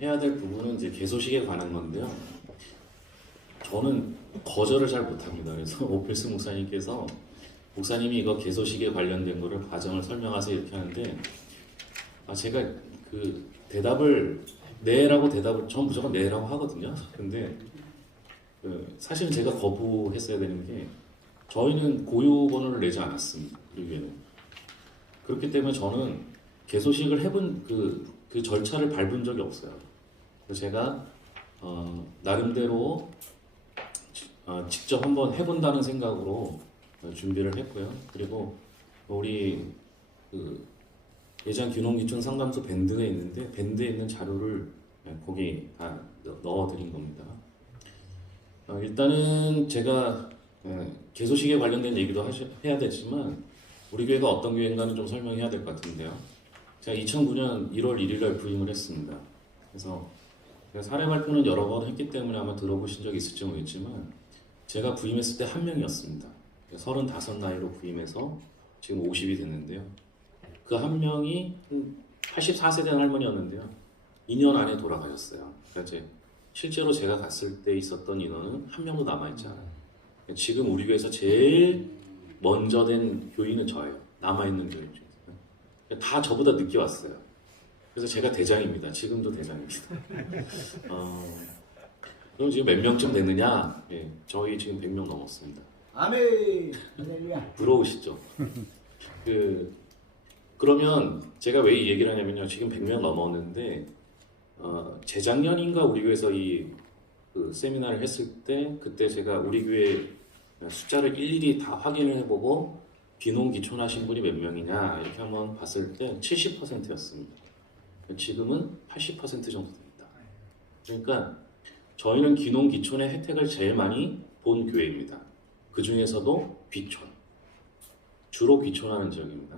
해야 될 부분은 이제 개소식에 관한 건데요. 저는 거절을 잘 못합니다. 그래서 오필스 목사님께서 목사님이 이거 개소식에 관련된 거를 과정을 설명하세요 이렇게 하는데 제가 그 대답을 네라고 대답을 전 무조건 네라고 하거든요. 근데 사실은 제가 거부했어야 되는 게 저희는 고유 번호를 내지 않았습니다. 우리에는 그렇기 때문에 저는 개소식을 해본 그 절차를 밟은 적이 없어요. 그래서 제가 나름대로 직접 한번 해본다는 생각으로 준비를 했고요. 그리고 우리 그 예전 귀농귀촌 상담소 밴드가 있는데 밴드에 있는 자료를 거기 다 넣어드린 겁니다. 일단은 제가 개소식에 관련된 얘기도 해야 되지만 우리 교회가 어떤 교회인가는 좀 설명해야 될 것 같은데요. 제가 2009년 1월 1일 날 부임을 했습니다. 그래서 제가 사례 발표는 여러 번 했기 때문에 아마 들어보신 적이 있을지 모르겠지만 제가 부임했을 때 한 명이었습니다. 35 나이로 부임해서 지금 50이 됐는데요. 그 한 명이 84세 된 할머니였는데요. 2년 안에 돌아가셨어요. 그러니까 이제 실제로 제가 갔을 때 있었던 인원은 한 명도 남아있지 않아요. 지금 우리 교회에서 제일 먼저 된 교인은 저예요. 남아있는 교인 중에서. 다 저보다 늦게 왔어요. 그래서 제가 대장입니다. 지금도 대장입니다. 그럼 지금 몇 명쯤 됐느냐? 저희 지금 100명 넘었습니다. 아멘. 할렐루야. 부러우시죠? 그러면 제가 왜 이 얘기를 하냐면요. 지금 100명 넘었는데 재작년인가 우리 교회에서 그 세미나를 했을 때 그때 제가 우리 교회 숫자를 일일이 다 확인을 해보고 귀농귀촌하신 분이 몇 명이냐 이렇게 한번 봤을 때 70%였습니다. 지금은 80% 정도 됩니다. 그러니까 저희는 귀농귀촌의 혜택을 제일 많이 본 교회입니다. 그 중에서도 귀촌, 주로 귀촌하는 지역입니다.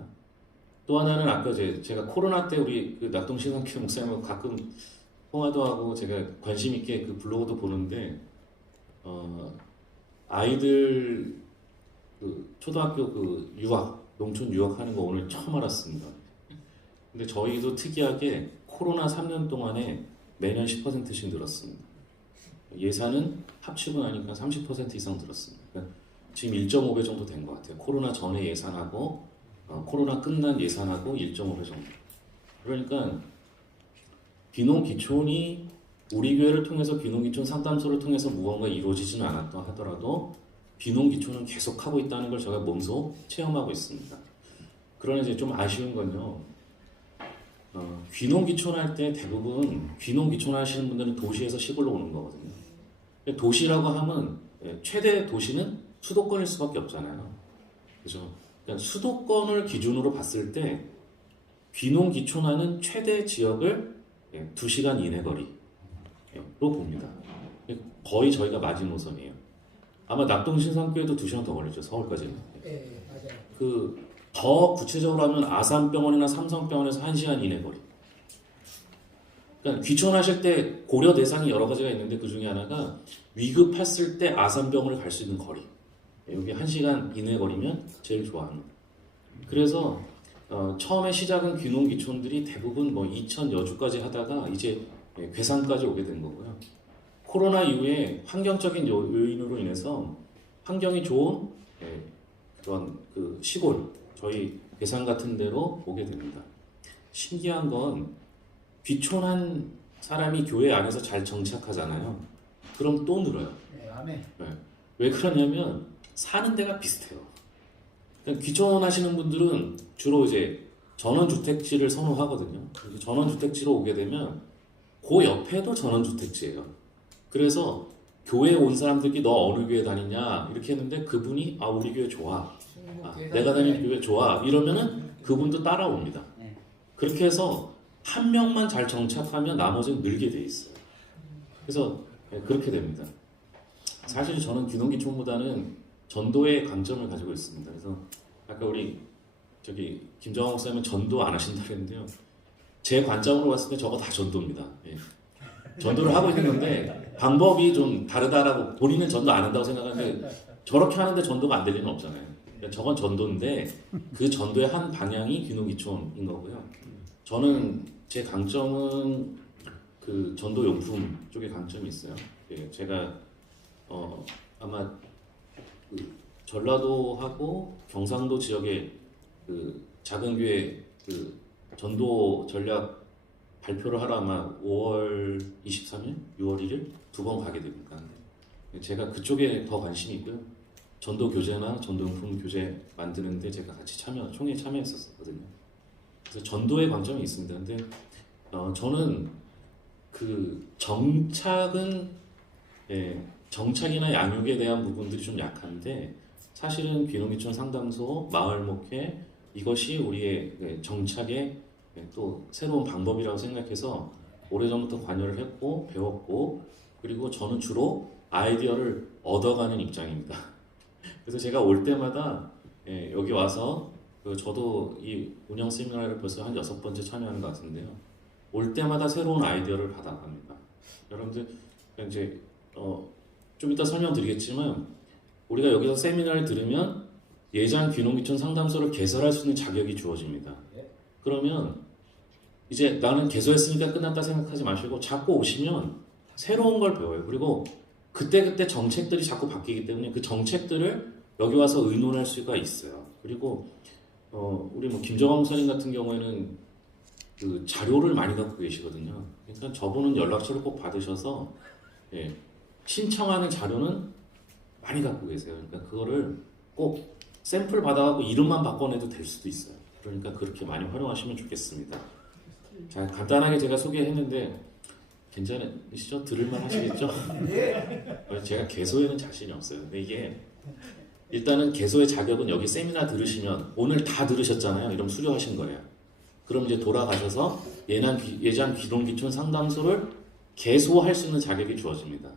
또 하나는 아까 제가 코로나 때 우리 그 낙동신학교 목사님하고 가끔 통화도 하고 제가 관심 있게 그 블로그도 보는데 아이들 그 초등학교 그 유학, 농촌 유학하는 거 오늘 처음 알았습니다. 근데 저희도 특이하게 코로나 3년 동안에 매년 10%씩 늘었습니다. 예산은 합치고 나니까 30% 이상 늘었습니다. 그러니까 지금 1.5배 정도 된 것 같아요. 코로나 전에 예산하고 코로나 끝난 예산하고 1.5배 정도. 그러니까 귀농귀촌이 우리 교회를 통해서 귀농귀촌 상담소를 통해서 무언가 이루어지지는 않았다 하더라도 귀농귀촌은 계속하고 있다는 걸 제가 몸소 체험하고 있습니다. 그러나 이제 좀 아쉬운 건요. 귀농귀촌 할 때 대부분 귀농귀촌 하시는 분들은 도시에서 시골로 오는 거거든요. 도시라고 하면 최대 도시는 수도권일 수밖에 없잖아요. 그죠? 그러니까 수도권을 기준으로 봤을 때 귀농귀촌하는 최대 지역을 2시간 이내 거리로 봅니다. 거의 저희가 마지노선이에요. 아마 낙동신상교회도 2시간 더 걸리죠. 서울까지는. 네, 맞아요. 더 구체적으로 하면 아산병원이나 삼성병원에서 1시간 이내 거리. 그러니까 귀촌하실 때 고려 대상이 여러 가지가 있는데 그 중에 하나가 위급했을 때 아산병원을 갈 수 있는 거리. 여기 1시간 이내 거리면 제일 좋아합니다. 그래서 처음에 시작은 귀농귀촌들이 대부분 뭐 이천 여주까지 하다가 이제 괴산까지 오게 된 거고요. 코로나 이후에 환경적인 요인으로 인해서 환경이 좋은 그런 그 시골 저희 괴산 같은 데로 오게 됩니다. 신기한 건 귀촌한 사람이 교회 안에서 잘 정착하잖아요. 그럼 또 늘어요. 네, 아멘. 왜 그러냐면 사는 데가 비슷해요. 그러니까 귀촌하시는 분들은 주로 이제 전원주택지를 선호하거든요. 전원주택지로 오게 되면 그 옆에도 전원주택지예요. 그래서 교회에 온 사람들이 너 어느 교회 다니냐 이렇게 했는데 그분이 우리 교회 좋아. 내가 다니는 교회 좋아. 이러면은 그분도 따라옵니다. 그렇게 해서 한 명만 잘 정착하면 나머지는 늘게 돼 있어요. 그래서 그렇게 됩니다. 사실 저는 귀농귀촌보다는 전도의 관점을 가지고 있습니다. 그래서 아까 우리 김정환 목사님은 전도 안 하신다 그랬는데요. 제 관점으로 봤을 때 저거 다 전도입니다. 전도를 하고 있는데 방법이 좀 다르다라고 본인은 전도 안 한다고 생각하는데 저렇게 하는데 전도가 안 될 리는 없잖아요. 저건 전도인데 그 전도의 한 방향이 귀농귀촌인 거고요. 저는 제 강점은 그 전도용품 쪽에 강점이 있어요. 예, 제가 아마 그 전라도하고 경상도 지역에 그 작은 교회 그 전도 전략 발표를 하러 아마 5월 23일, 6월 1일 두 번 가게 됩니다. 제가 그쪽에 더 관심이 있고요. 전도 교재나 전도용품 교재 만드는데 제가 같이 총회에 참여했었거든요. 그래서 전도의 관점이 있습니다. 근데 저는 그 정착은 정착이나 양육에 대한 부분들이 좀 약한데 사실은 귀농귀촌 상담소, 마을 목회 이것이 우리의 정착의 또 새로운 방법이라고 생각해서 오래전부터 관여를 했고 배웠고 그리고 저는 주로 아이디어를 얻어가는 입장입니다. 그래서 제가 올 때마다 여기 와서 저도 이 운영 세미나를 벌써 한 6번째 참여하는 것 같은데요. 올 때마다 새로운 아이디어를 받아갑니다. 여러분들 이제 좀 이따 설명드리겠지만 우리가 여기서 세미나를 들으면 예장 귀농귀촌 상담소를 개설할 수 있는 자격이 주어집니다. 그러면 이제 나는 개설했으니까 끝났다 생각하지 마시고 자꾸 오시면 새로운 걸 배워요. 그리고 그때그때 정책들이 자꾸 바뀌기 때문에 그 정책들을 여기 와서 의논할 수가 있어요. 그리고 우리 뭐 김정환 목사님 같은 경우에는 그 자료를 많이 갖고 계시거든요. 그러니까 저분은 연락처를 꼭 받으셔서 신청하는 자료는 많이 갖고 계세요. 그러니까 그거를 꼭 샘플 받아갖고 이름만 바꿔내도 될 수도 있어요. 그러니까 그렇게 많이 활용하시면 좋겠습니다. 자, 간단하게 제가 소개했는데 괜찮으시죠? 들을만 하시겠죠? 제가 개소에는 자신이 없어요. 근데 이게 일단은 개소의 자격은 여기 세미나 들으시면 오늘 다 들으셨잖아요. 이러면 수료하신 거예요. 그럼 이제 돌아가셔서 예장 귀농귀촌 상담소를 개소할 수 있는 자격이 주어집니다.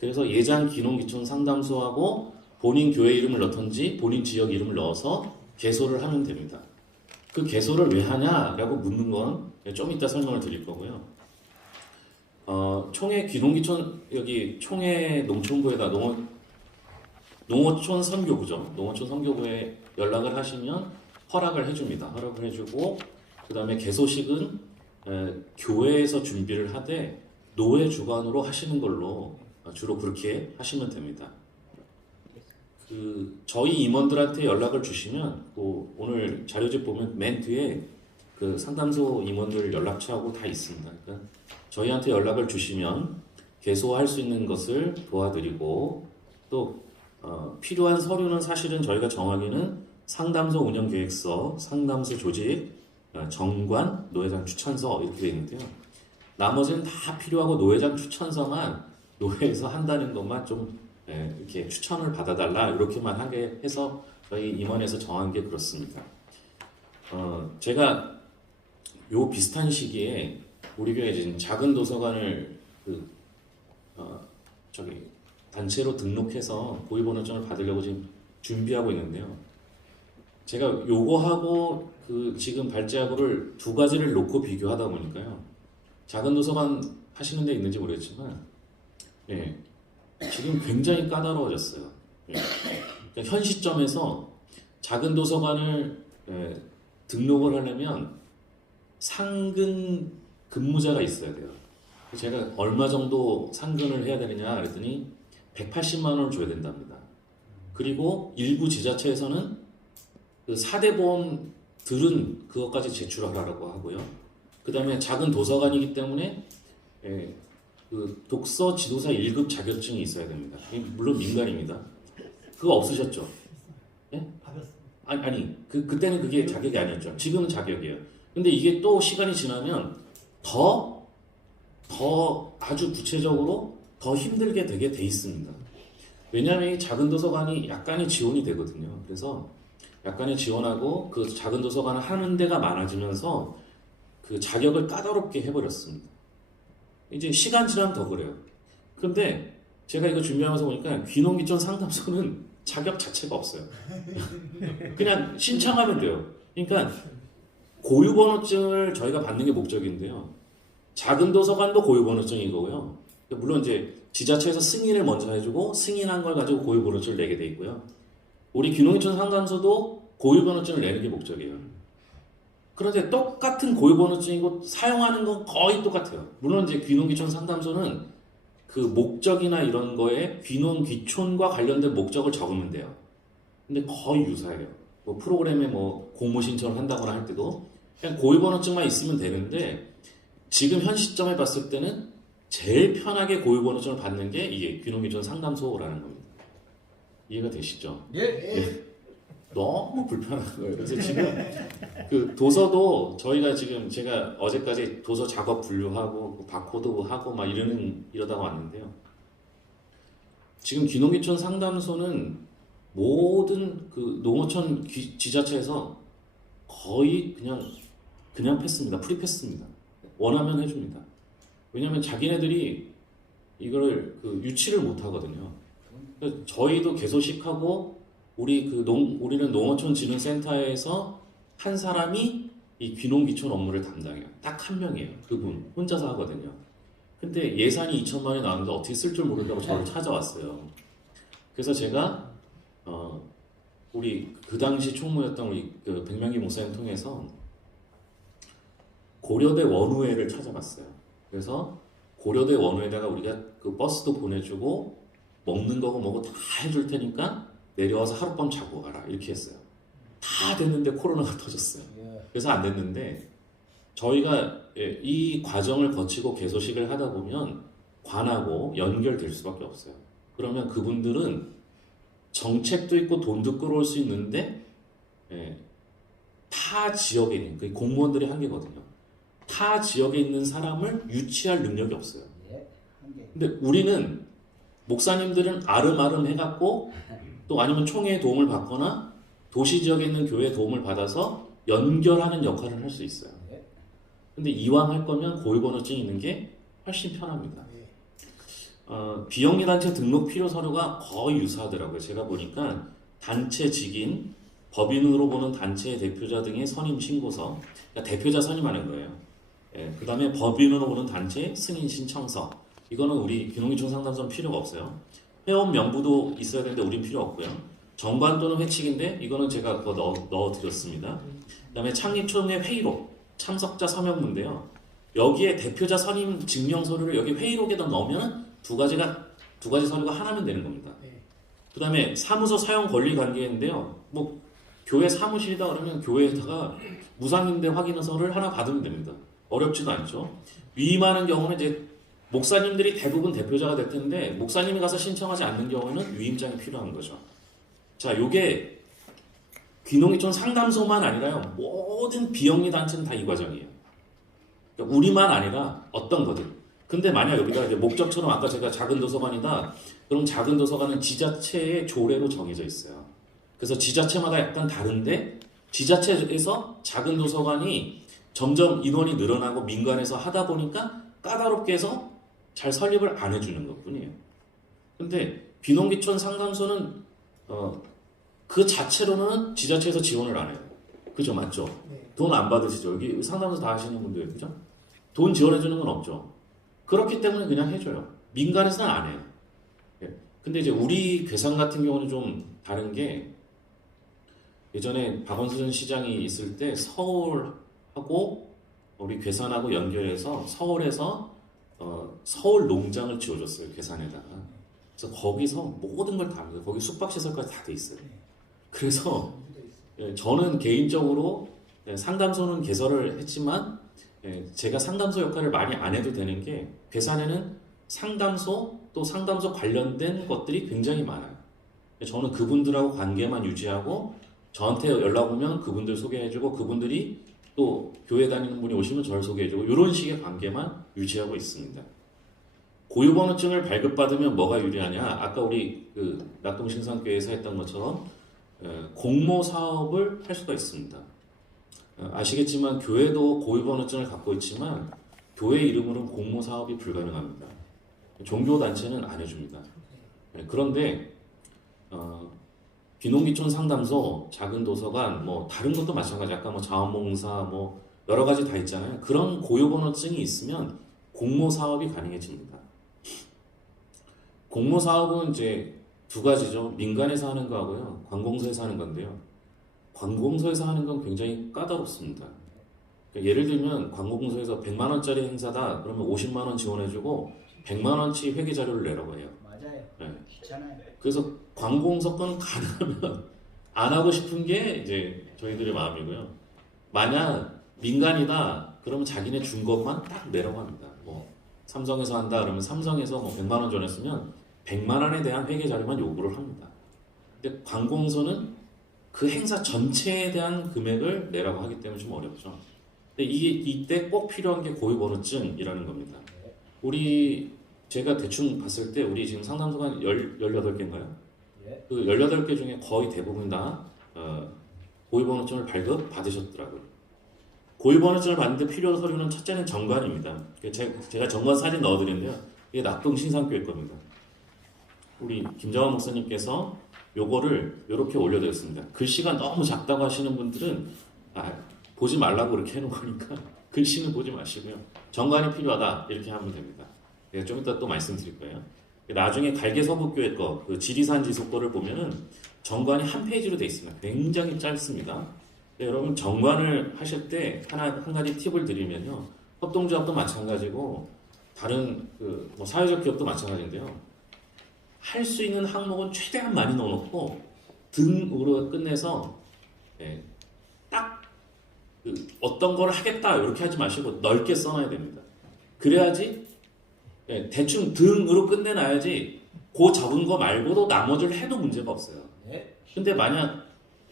그래서 예장 귀농귀촌 상담소하고 본인 교회 이름을 넣던지 본인 지역 이름을 넣어서 개소를 하면 됩니다. 그 개소를 왜 하냐라고 묻는 건 좀 이따 설명을 드릴 거고요. 총회 귀농귀촌 여기 총회 농촌부에다 농어촌 선교부죠. 농어촌 선교부에 연락을 하시면 허락을 해줍니다. 허락을 해주고 그 다음에 개소식은 교회에서 준비를 하되 노회 주관으로 하시는 걸로 주로 그렇게 하시면 됩니다. 저희 임원들한테 연락을 주시면 오늘 자료집 보면 맨 뒤에 그 상담소 임원들 연락처하고 다 있습니다. 그러니까 저희한테 연락을 주시면 개소할 수 있는 것을 도와드리고 또 필요한 서류는 사실은 저희가 정하기는 상담소 운영계획서, 상담소 조직, 정관, 노회장 추천서 이렇게 되어 있는데요. 나머지는 다 필요하고 노회장 추천서만 노회에서 한다는 것만 좀 이렇게 추천을 받아달라 이렇게만 하게 해서 저희 임원에서 정한 게 그렇습니다. 제가 요 비슷한 시기에 우리 교회 지금 작은 도서관을 단체로 등록해서 고유번호증을 받으려고 지금 준비하고 있는데요. 제가 요거하고 지금 발제하고를 두 가지를 놓고 비교하다 보니까요. 작은 도서관 하시는 데 있는지 모르겠지만 지금 굉장히 까다로워졌어요. 그러니까 현 시점에서 작은 도서관을 등록을 하려면 상근 근무자가 있어야 돼요. 제가 얼마 정도 상근을 해야 되느냐 그랬더니 180만 원을 줘야 된답니다. 그리고 일부 지자체에서는 그 4대 보험들은 그것까지 제출하라고 하고요. 그 다음에 작은 도서관이기 때문에 그 독서 지도사 1급 자격증이 있어야 됩니다. 물론 민간입니다. 그거 없으셨죠? 예? 아니 그때는 그게 자격이 아니었죠. 지금은 자격이에요. 근데 이게 또 시간이 지나면 더 아주 구체적으로 더 힘들게 되게 돼 있습니다. 왜냐하면 이 작은 도서관이 약간의 지원이 되거든요. 그래서 약간의 지원하고 그 작은 도서관을 하는 데가 많아지면서 그 자격을 까다롭게 해버렸습니다. 이제 시간 지나면 더 그래요. 그런데 제가 이거 준비하면서 보니까 귀농귀촌 상담소는 자격 자체가 없어요. 그냥 신청하면 돼요. 그러니까 고유번호증을 저희가 받는 게 목적인데요. 작은 도서관도 고유번호증이고요. 물론 이제 지자체에서 승인을 먼저 해주고 승인한 걸 가지고 고유번호증을 내게 돼 있고요. 우리 귀농귀촌 상담소도 고유번호증을 내는 게 목적이에요. 그런데 똑같은 고유번호증이고 사용하는 건 거의 똑같아요. 물론 이제 귀농귀촌 상담소는 그 목적이나 이런 거에 귀농귀촌과 관련된 목적을 적으면 돼요. 근데 거의 유사해요. 뭐 프로그램에 뭐 공모 신청을 한다거나 할 때도 그냥 고유번호증만 있으면 되는데 지금 현 시점에 봤을 때는 제일 편하게 고유번호증을 받는 게 이게 귀농귀촌 상담소라는 겁니다. 이해가 되시죠? 예. 너무 불편한 거예요. 그래서 지금 그 도서도 저희가 지금 제가 어제까지 도서 작업 분류하고 바코드 하고 막 이러다가 왔는데요. 지금 귀농귀촌 상담소는 모든 그 농어촌 지자체에서 거의 그냥 패스입니다. 프리패스입니다. 원하면 해줍니다. 왜냐하면 자기네들이 이걸 그 유치를 못 하거든요. 그래서 저희도 개소식하고 우리는 농어촌진흥센터에서 한 사람이 이 귀농귀촌 업무를 담당해요. 딱 한 명이에요. 그분 혼자서 하거든요. 근데 예산이 2천만 원이 나왔는데 어떻게 쓸 줄 모른다고 저를 찾아왔어요. 그래서 제가 우리 그 당시 총무였던 우리 그 백명기 목사님 통해서 고려대 원우회를 찾아봤어요. 그래서 고려대 원우회에다가 우리가 그 버스도 보내주고 먹는 거고 뭐고 다 해줄 테니까 내려와서 하룻밤 자고 가라 이렇게 했어요. 다 됐는데 코로나가 터졌어요. 그래서 안 됐는데 저희가 이 과정을 거치고 개소식을 하다 보면 관하고 연결될 수밖에 없어요. 그러면 그분들은 정책도 있고 돈도 끌어올 수 있는데 타 지역에 있는 그 공무원들의 한계거든요. 타 지역에 있는 사람을 유치할 능력이 없어요. 근데 우리는 목사님들은 아름아름 해갖고 또 아니면 총회의 도움을 받거나 도시 지역에 있는 교회의 도움을 받아서 연결하는 역할을 할 수 있어요. 근데 이왕 할 거면 고유번호증이 있는 게 훨씬 편합니다. 비영리 단체 등록 필요 서류가 거의 유사하더라고요. 제가 보니까 단체 직인, 법인으로 보는 단체의 대표자 등의 선임 신고서, 그러니까 대표자 선임하는 거예요. 그 다음에 법인으로 보는 단체 승인 신청서. 이거는 우리 귀농귀촌 상담소는 필요가 없어요. 회원 명부도 있어야 되는데 우린 필요 없고요. 정관 또는 회칙인데 이거는 제가 그거 넣어드렸습니다. 그 다음에 창립총회 회의록, 참석자 서명문인데요. 여기에 대표자 선임 증명 서류를 여기 회의록에다 넣으면 두 가지 서류가 하나면 되는 겁니다. 그 다음에 사무소 사용 권리 관계인데요. 뭐 교회 사무실이다 그러면 교회에다가 무상임대 확인서를 하나 받으면 됩니다. 어렵지도 않죠. 위임하는 경우는 이제 목사님들이 대부분 대표자가 될 텐데 목사님이 가서 신청하지 않는 경우는 위임장이 필요한 거죠. 자, 요게 귀농귀촌 상담소만 아니라요. 모든 비영리 단체는 다 이 과정이에요. 그러니까 우리만 아니라 어떤 거든. 근데 만약 여기다 이제 목적처럼 아까 제가 작은 도서관이다. 그럼 작은 도서관은 지자체의 조례로 정해져 있어요. 그래서 지자체마다 약간 다른데 지자체에서 작은 도서관이 점점 인원이 늘어나고 민간에서 하다 보니까 까다롭게 해서 잘 설립을 안 해주는 것뿐이에요. 근데 귀농귀촌 상담소는 그 자체로는 지자체에서 지원을 안 해요. 그죠? 맞죠? 돈 안 받으시죠? 여기 상담소 다 하시는 분들, 그죠? 돈 지원해주는 건 없죠. 그렇기 때문에 그냥 해줘요. 민간에서는 안 해요. 근데 이제 우리 괴산 같은 경우는 좀 다른 게 예전에 박원순 시장이 있을 때 서울하고 우리 괴산하고 연결해서 서울에서 서울 농장을 지어줬어요. 괴산에다가. 그래서 거기서 모든 걸 다 합니다. 거기 숙박시설까지 다 돼 있어요. 그래서 저는 개인적으로 상담소는 개설을 했지만 제가 상담소 역할을 많이 안 해도 되는 게 괴산에는 상담소 또 상담소 관련된 것들이 굉장히 많아요. 저는 그분들하고 관계만 유지하고 저한테 연락 오면 그분들 소개해주고 그분들이 또 교회 다니는 분이 오시면 저를 소개해주고 이런 식의 관계만 유지하고 있습니다. 고유번호증을 발급받으면 뭐가 유리하냐? 아까 우리 그 낙동신성교회에서 했던 것처럼 공모 사업을 할 수가 있습니다. 아시겠지만 교회도 고유번호증을 갖고 있지만 교회 이름으로는 공모 사업이 불가능합니다. 종교단체는 안 해줍니다. 그런데 귀농귀촌 상담소, 작은 도서관, 뭐 다른 것도 마찬가지. 아까 뭐 자원봉사, 뭐 여러 가지 다 있잖아요. 그런 고유번호증이 있으면 공모 사업이 가능해집니다. 공모 사업은 이제 두 가지죠. 민간에서 하는 거하고요, 관공서에서 하는 건데요. 관공서에서 하는 건 굉장히 까다롭습니다. 그러니까 예를 들면 관공서에서 100만 원짜리 행사다 그러면 50만 원 지원해주고 100만 원치 회계 자료를 내라고 해요. 맞아요. 네. 귀찮아요. 그래서 관공서 건 가능하면 안 하고 싶은 게 이제 저희들의 마음이고요. 만약 민간이다 그러면 자기네 준 것만 딱 내라고 합니다. 뭐 삼성에서 한다 그러면 삼성에서 뭐 100만 원 전했으면 100만 원에 대한 회계 자료만 요구를 합니다. 근데 관공서는 그 행사 전체에 대한 금액을 내라고 하기 때문에 좀 어렵죠. 근데 이게 이때 꼭 필요한 게 고유번호증이라는 겁니다. 우리 제가 대충 봤을 때 우리 지금 상담소가 18개인가요? 예. 그 18개 중에 거의 대부분 다 고유번호증을 발급 받으셨더라고요. 고유번호증을 받는데 필요한 서류는 첫째는 정관입니다. 제가 정관 사진 넣어드렸는데요. 이게 낙동신상교회 겁니다. 우리 김정환 목사님께서 요거를 이렇게 올려드렸습니다. 글씨가 너무 작다고 하시는 분들은 보지 말라고 이렇게 해놓은 거니까 글씨는 보지 마시고요. 정관이 필요하다 이렇게 하면 됩니다. 제가 좀 이따 또 말씀드릴 거예요. 나중에 갈개서북교회 그 지리산 지속도를 보면은 정관이 한 페이지로 되어 있습니다. 굉장히 짧습니다. 여러분 정관을 하실 때 한 가지 팁을 드리면요. 협동조합도 마찬가지고 다른 뭐 사회적 기업도 마찬가지인데요. 할 수 있는 항목은 최대한 많이 넣어놓고 등으로 끝내서 딱 어떤 걸 하겠다 이렇게 하지 마시고 넓게 써놔야 됩니다. 그래야지 대충 등으로 끝내놔야지 그 적은 거 말고도 나머지를 해도 문제가 없어요. 네. 근데 만약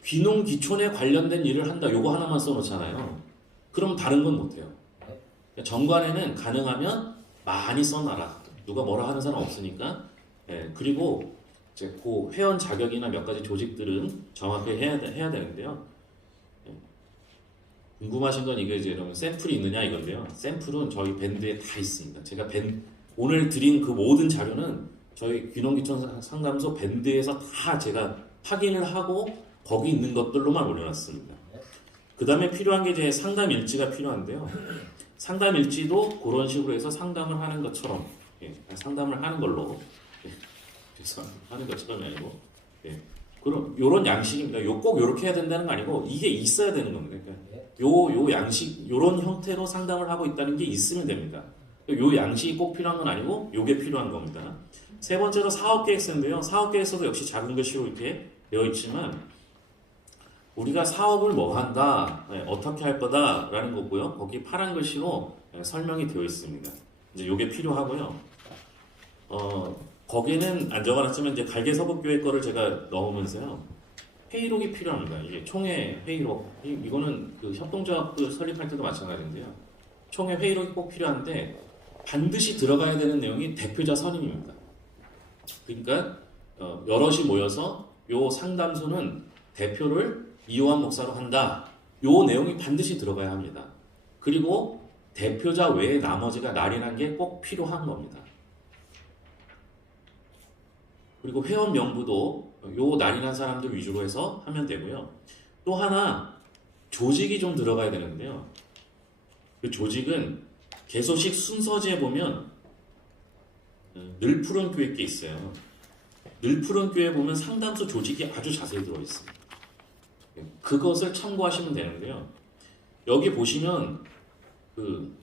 귀농 귀촌에 관련된 일을 한다 요거 하나만 써놓잖아요. 그럼 다른 건 못해요. 정관에는 가능하면 많이 써놔라. 누가 뭐라 하는 사람 없으니까. 그리고 이제 그 회원 자격이나 몇 가지 조직들은 정확히 해야 되는데요. 궁금하신 건 이게 이제 여러분 샘플이 있느냐 이건데요. 샘플은 저희 밴드에 다 있습니다. 제가 오늘 드린 그 모든 자료는 저희 귀농귀촌 상담소 밴드에서 다 제가 확인을 하고 거기 있는 것들로만 올려놨습니다. 그 다음에 필요한 게 이제 상담 일지가 필요한데요. 상담 일지도 그런 식으로 해서 상담을 하는 것처럼 상담을 하는 걸로 하는 것처럼이 아니고 그럼 요런 양식입니다. 꼭 요렇게 해야 된다는 거 아니고 이게 있어야 되는 겁니다. 그러니까 요 양식 요런 형태로 상담을 하고 있다는 게 있으면 됩니다. 요 양식이 꼭 필요한 건 아니고 요게 필요한 겁니다. 세 번째로 사업계획서인데요. 사업계획서도 역시 작은 글씨로 이렇게 되어 있지만 우리가 사업을 뭐 한다, 어떻게 할 거다라는 거고요. 거기 파란 글씨로 설명이 되어 있습니다. 이제 요게 필요하고요. 거기는 안 적어놨지만 이제 갈개서북교회 거를 제가 넣으면서요. 회의록이 필요합니다. 이게 총회 회의록. 이거는 그 협동조합 설립할 때도 마찬가지인데요. 총회 회의록이 꼭 필요한데 반드시 들어가야 되는 내용이 대표자 선임입니다. 그러니까 여럿이 모여서 요 상담소는 대표를 이호환 목사로 한다. 요 내용이 반드시 들어가야 합니다. 그리고 대표자 외에 나머지가 날인한 게 꼭 필요한 겁니다. 그리고 회원 명부도 요 날인한 사람들 위주로 해서 하면 되고요. 또 하나 조직이 좀 들어가야 되는데요. 그 조직은 개소식 순서지에 보면 늘 푸른 교회 게 있어요. 늘 푸른 교회 보면 상담소 조직이 아주 자세히 들어 있습니다. 그것을 참고하시면 되는데요. 여기 보시면 그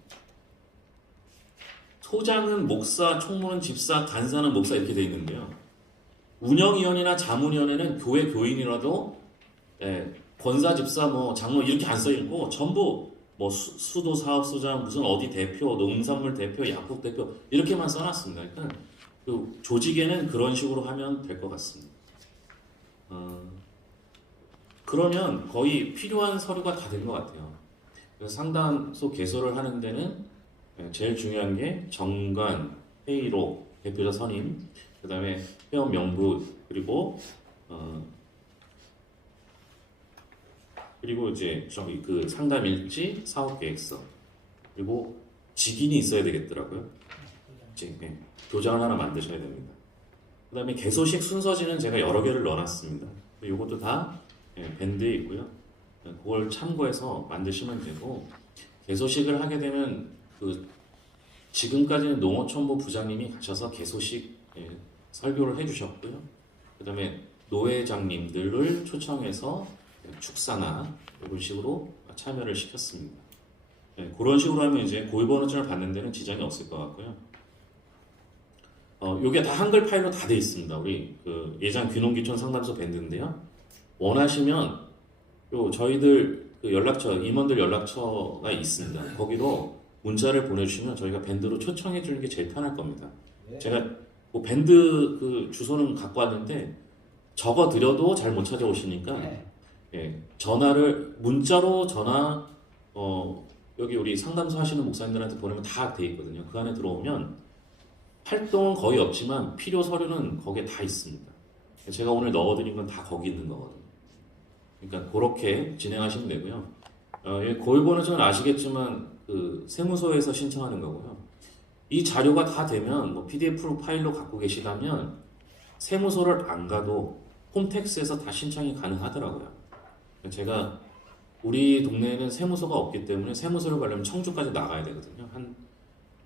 소장은 목사, 총무는 집사, 간사는 목사 이렇게 돼 있는데요. 운영위원이나 자문위원회는 교회 교인이라도 권사, 집사, 뭐 장로 이렇게 안 써 있고 전부 뭐 수도 사업소장, 무슨 어디 대표, 농산물 대표, 약국 대표 이렇게만 써놨습니다. 그러니까 그 조직에는 그런 식으로 하면 될 것 같습니다. 그러면 거의 필요한 서류가 다 된 것 같아요. 그래서 상담소 개소를 하는 데는 제일 중요한 게 정관, 회의록, 대표자 선임, 그 다음에 회원 명부, 그리고 이제 저기 그 상담 일지, 사업 계획서, 그리고 직인이 있어야 되겠더라고요. 도장을 하나 만드셔야 됩니다. 그 다음에 개소식 순서지는 제가 여러 개를 넣어놨습니다. 이것도 다 밴드에 있고요. 그걸 참고해서 만드시면 되고, 개소식을 하게 되면 지금까지는 농어촌부 부장님이 가셔서 개소식 설교를 해주셨고요. 그 다음에 노회장님들을 초청해서 축사나 이런 식으로 참여를 시켰습니다. 네, 그런 식으로 하면 이제 고유번호증을 받는 데는 지장이 없을 것 같고요. 요게 다 한글 파일로 다 돼 있습니다. 우리 그 예장 귀농귀촌 상담소 밴드인데요. 원하시면 요 저희들 그 연락처 임원들 연락처가 있습니다. 거기로 문자를 보내주시면 저희가 밴드로 초청해 주는 게 제일 편할 겁니다. 네. 제가 뭐 밴드 그 주소는 갖고 왔는데 적어 드려도 잘 못 찾아오시니까 네. 예, 전화를 문자로 전화 여기 우리 상담소 하시는 목사님들한테 보내면 다 돼 있거든요. 그 안에 들어오면 활동은 거의 없지만 필요 서류는 거기에 다 있습니다. 제가 오늘 넣어드린 건 다 거기 있는 거거든요. 그러니까 그렇게 진행하시면 되고요. 고유번호증은 아시겠지만 그 세무서에서 신청하는 거고요. 이 자료가 다 되면 뭐 PDF 파일로 갖고 계시다면 세무서를 안 가도 홈택스에서 다 신청이 가능하더라고요. 제가 우리 동네에는 세무서가 없기 때문에 세무서를 가려면 청주까지 나가야 되거든요. 한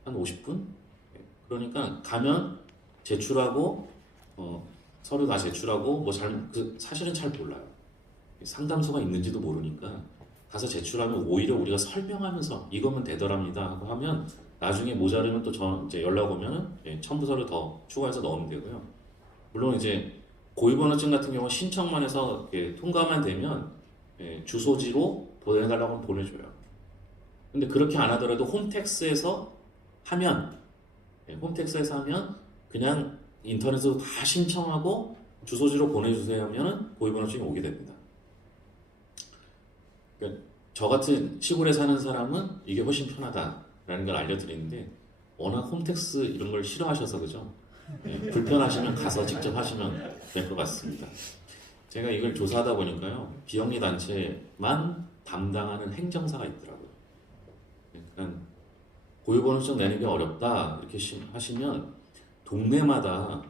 50분? 그러니까 가면 제출하고 서류 다 제출하고 뭐 사실은 잘 몰라요. 상담소가 있는지도 모르니까 가서 제출하면 오히려 우리가 설명하면서 이거면 되더랍니다 하고 하면 나중에 모자르면 또 이제 연락 오면은 첨부서를 더 추가해서 넣으면 되고요. 물론 이제 고유번호증 같은 경우 신청만 해서 통과만 되면 주소지로 보내달라고 하면 보내줘요. 근데 그렇게 안 하더라도 홈택스에서 하면 그냥 인터넷으로 다 신청하고 주소지로 보내주세요 하면 고유번호증이 오게 됩니다. 그러니까 저 같은 시골에 사는 사람은 이게 훨씬 편하다라는 걸 알려드리는데 워낙 홈택스 이런 걸 싫어하셔서 그죠? 불편하시면 가서 직접 하시면 될 것 같습니다. 제가 이걸 조사하다 보니까요 비영리 단체만 담당하는 행정사가 있더라고요. 그러니까 고유번호증 내는 게 어렵다 이렇게 하시면 동네마다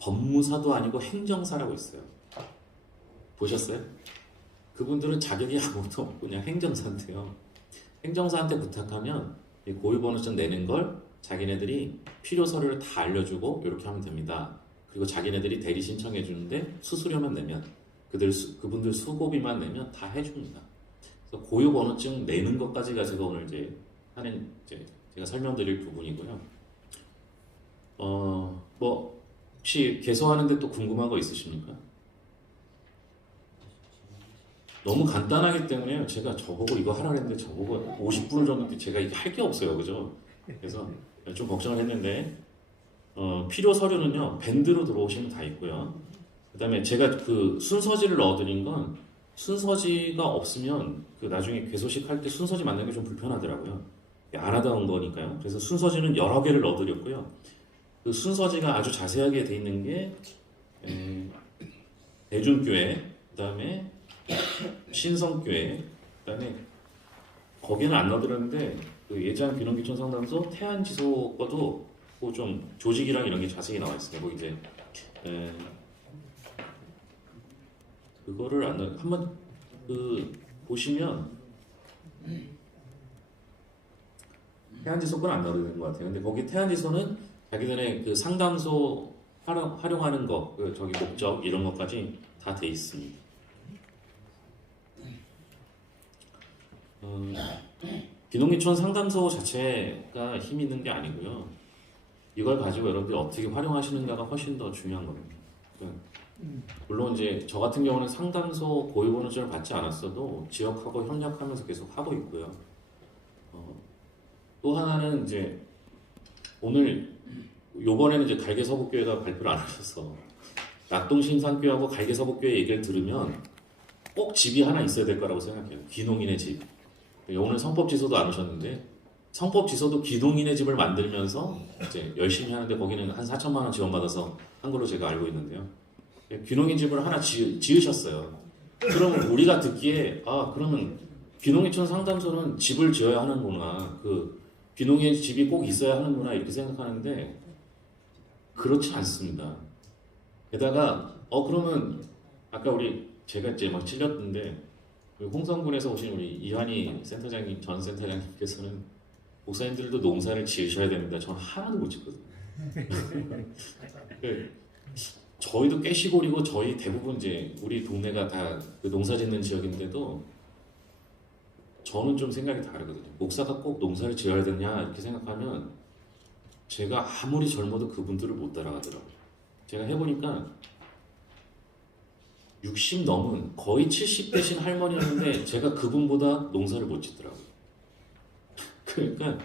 법무사도 아니고 행정사라고 있어요. 보셨어요? 그분들은 자격이 아무것도 없고 그냥 행정사인데요. 행정사한테 부탁하면 이 고유번호증 내는 걸 자기네들이 필요 서류를 다 알려주고 이렇게 하면 됩니다. 그리고 자기네들이 대리 신청해 주는데 수수료만 내면 그분들 수고비만 내면 다 해줍니다. 그래서 고유번호증 내는 것까지가 제가 오늘 이제 제가 설명드릴 부분이고요. 뭐 혹시 개소하는데 또 궁금한 거 있으십니까? 너무 간단하기 때문에 제가 저보고 이거 하라 했는데 저보고 50분을 줬는데 제가 이게 할 게 없어요, 그죠? 그래서 좀 걱정을 했는데 필요 서류는요 밴드로 들어오시면 다 있고요. 그다음에 제가 그 순서지를 넣어드린 건 순서지가 없으면 그 나중에 개소식 할 때 순서지 만드는 게 좀 불편하더라고요. 안 하다 온 거니까요. 그래서 순서지는 여러 개를 넣어드렸고요. 그 순서지가 아주 자세하게 돼 있는 게 대중교회, 그다음에 신성교회, 그다음에 거기는 안 넣어드렸는데 그 예장 귀농귀촌 상담소 태안지소 거도 좀 조직이랑 이런 게 자세히 나와 있어요. 거기 이제 그거를 한번 보시면 태안지소 건 안 넣어도 되는 것 같아요. 근데 거기 태안지소는 자기들의 그 상담소 활용하는 거, 저기 목적 이런 것까지 다 돼 있습니다. 귀농귀촌 상담소 자체가 힘 있는 게 아니고요. 이걸 가지고 여러분들이 어떻게 활용하시는가가 훨씬 더 중요한 겁니다. 물론 이제 저 같은 경우는 상담소 고유번호증을 받지 않았어도 지역하고 협력하면서 계속 하고 있고요. 또 하나는 이제 오늘 요번에는 이제 갈개서북교회가 발표를 안 하셔서 낙동신산교회하고 갈개서북교회 얘기를 들으면 꼭 집이 하나 있어야 될 거라고 생각해요. 귀농인의 집. 오늘 성법지소도 안 오셨는데 성법지소도 귀농인의 집을 만들면서 이제 열심히 하는데 거기는 한 4천만 원 지원받아서 한 걸로 제가 알고 있는데요. 귀농인 집을 하나 지으셨어요. 그러면 우리가 듣기에 그러면 귀농인촌 상담소는 집을 지어야 하는구나. 그 귀농인 집이 꼭 있어야 하는구나 이렇게 생각하는데 그렇지 않습니다. 게다가 그러면 아까 제가 이제 막 찔렸던데 홍성군에서 오신 우리 이한희 센터장님 전 센터장님께서는 목사님들도 농사를 지으셔야 됩니다. 저는 하나도 못 짓거든요. 저희도 꽤 시골이고 저희 대부분 이제 우리 동네가 다 그 농사 짓는 지역인데도 저는 좀 생각이 다르거든요. 목사가 꼭 농사를 지어야 되냐 이렇게 생각하면 제가 아무리 젊어도 그분들을 못 따라가더라고요. 제가 해보니까 60 넘은 거의 70 되신 할머니였는데 제가 그분보다 농사를 못 짓더라고요. 그러니까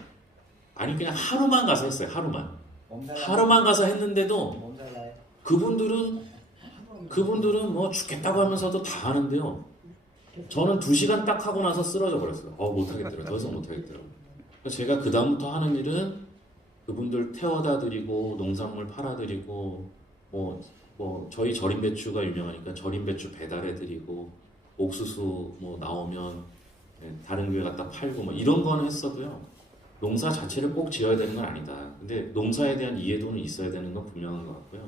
아니 그냥 하루만 가서 했어요. 하루만 가서 했는데도 몸살나요? 그분들은 뭐 죽겠다고 하면서도 다 하는데요. 저는 2시간 딱 하고 나서 쓰러져 버렸어요. 못하겠더라고요. 더 이상 못하겠더라고요. 그래서 제가 그 다음부터 하는 일은 그분들 태워다 드리고 농산물 팔아 드리고 뭐 저희 절임 배추가 유명하니까 절임 배추 배달해 드리고 옥수수 뭐 나오면 다른 교회 갖다 팔고 뭐 이런 거는 했어도요. 농사 자체를 꼭 지어야 되는 건 아니다. 근데 농사에 대한 이해도는 있어야 되는 건 분명한 것 같고요.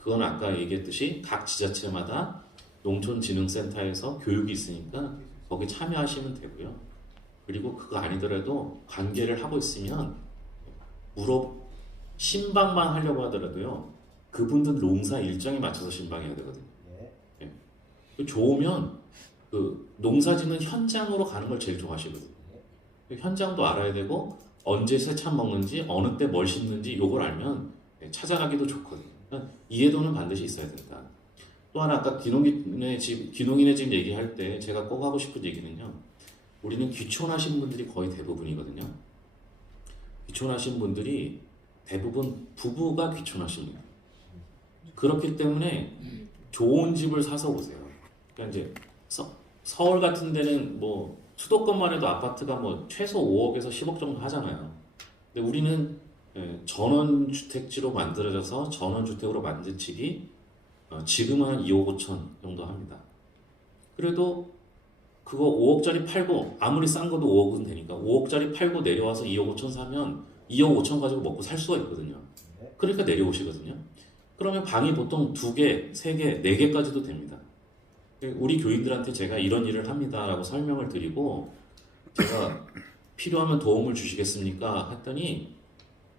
그건 아까 얘기했듯이 각 지자체마다 농촌진흥센터에서 교육이 있으니까 거기 참여하시면 되고요. 그리고 그거 아니더라도 관계를 하고 있으면 신방만 하려고 하더라도요. 그분들 농사 일정에 맞춰서 신방해야 되거든요. 네. 좋으면 그 농사 짓는 현장으로 가는 걸 제일 좋아하시거든요. 현장도 알아야 되고 언제 새참 먹는지 어느 때 뭘 심는지 요걸 알면 찾아가기도 좋거든요. 그러니까 이해도는 반드시 있어야 된다. 또 하나 아까 귀농인의 집 얘기할 때 제가 꼭 하고 싶은 얘기는요. 우리는 귀촌하신 분들이 거의 대부분이거든요. 귀촌하신 분들이 대부분 부부가 귀촌하십니다. 그렇기 때문에 좋은 집을 사서 오세요. 그러니까 이제 서울 같은 데는 뭐 수도권만 해도 아파트가 뭐 최소 5억에서 10억 정도 하잖아요. 근데 우리는 전원주택지로 만들어져서 전원주택으로 만든 집이 지금은 한 2억 5천 정도 합니다. 그래도 그거 5억짜리 팔고 아무리 싼 것도 5억은 되니까 5억짜리 팔고 내려와서 2억 5천 사면 2억 5천 가지고 먹고 살 수가 있거든요. 그러니까 내려오시거든요. 그러면 방이 보통 2개, 3개, 4개까지도 됩니다. 우리 교인들한테 제가 이런 일을 합니다라고 설명을 드리고 제가 필요하면 도움을 주시겠습니까? 했더니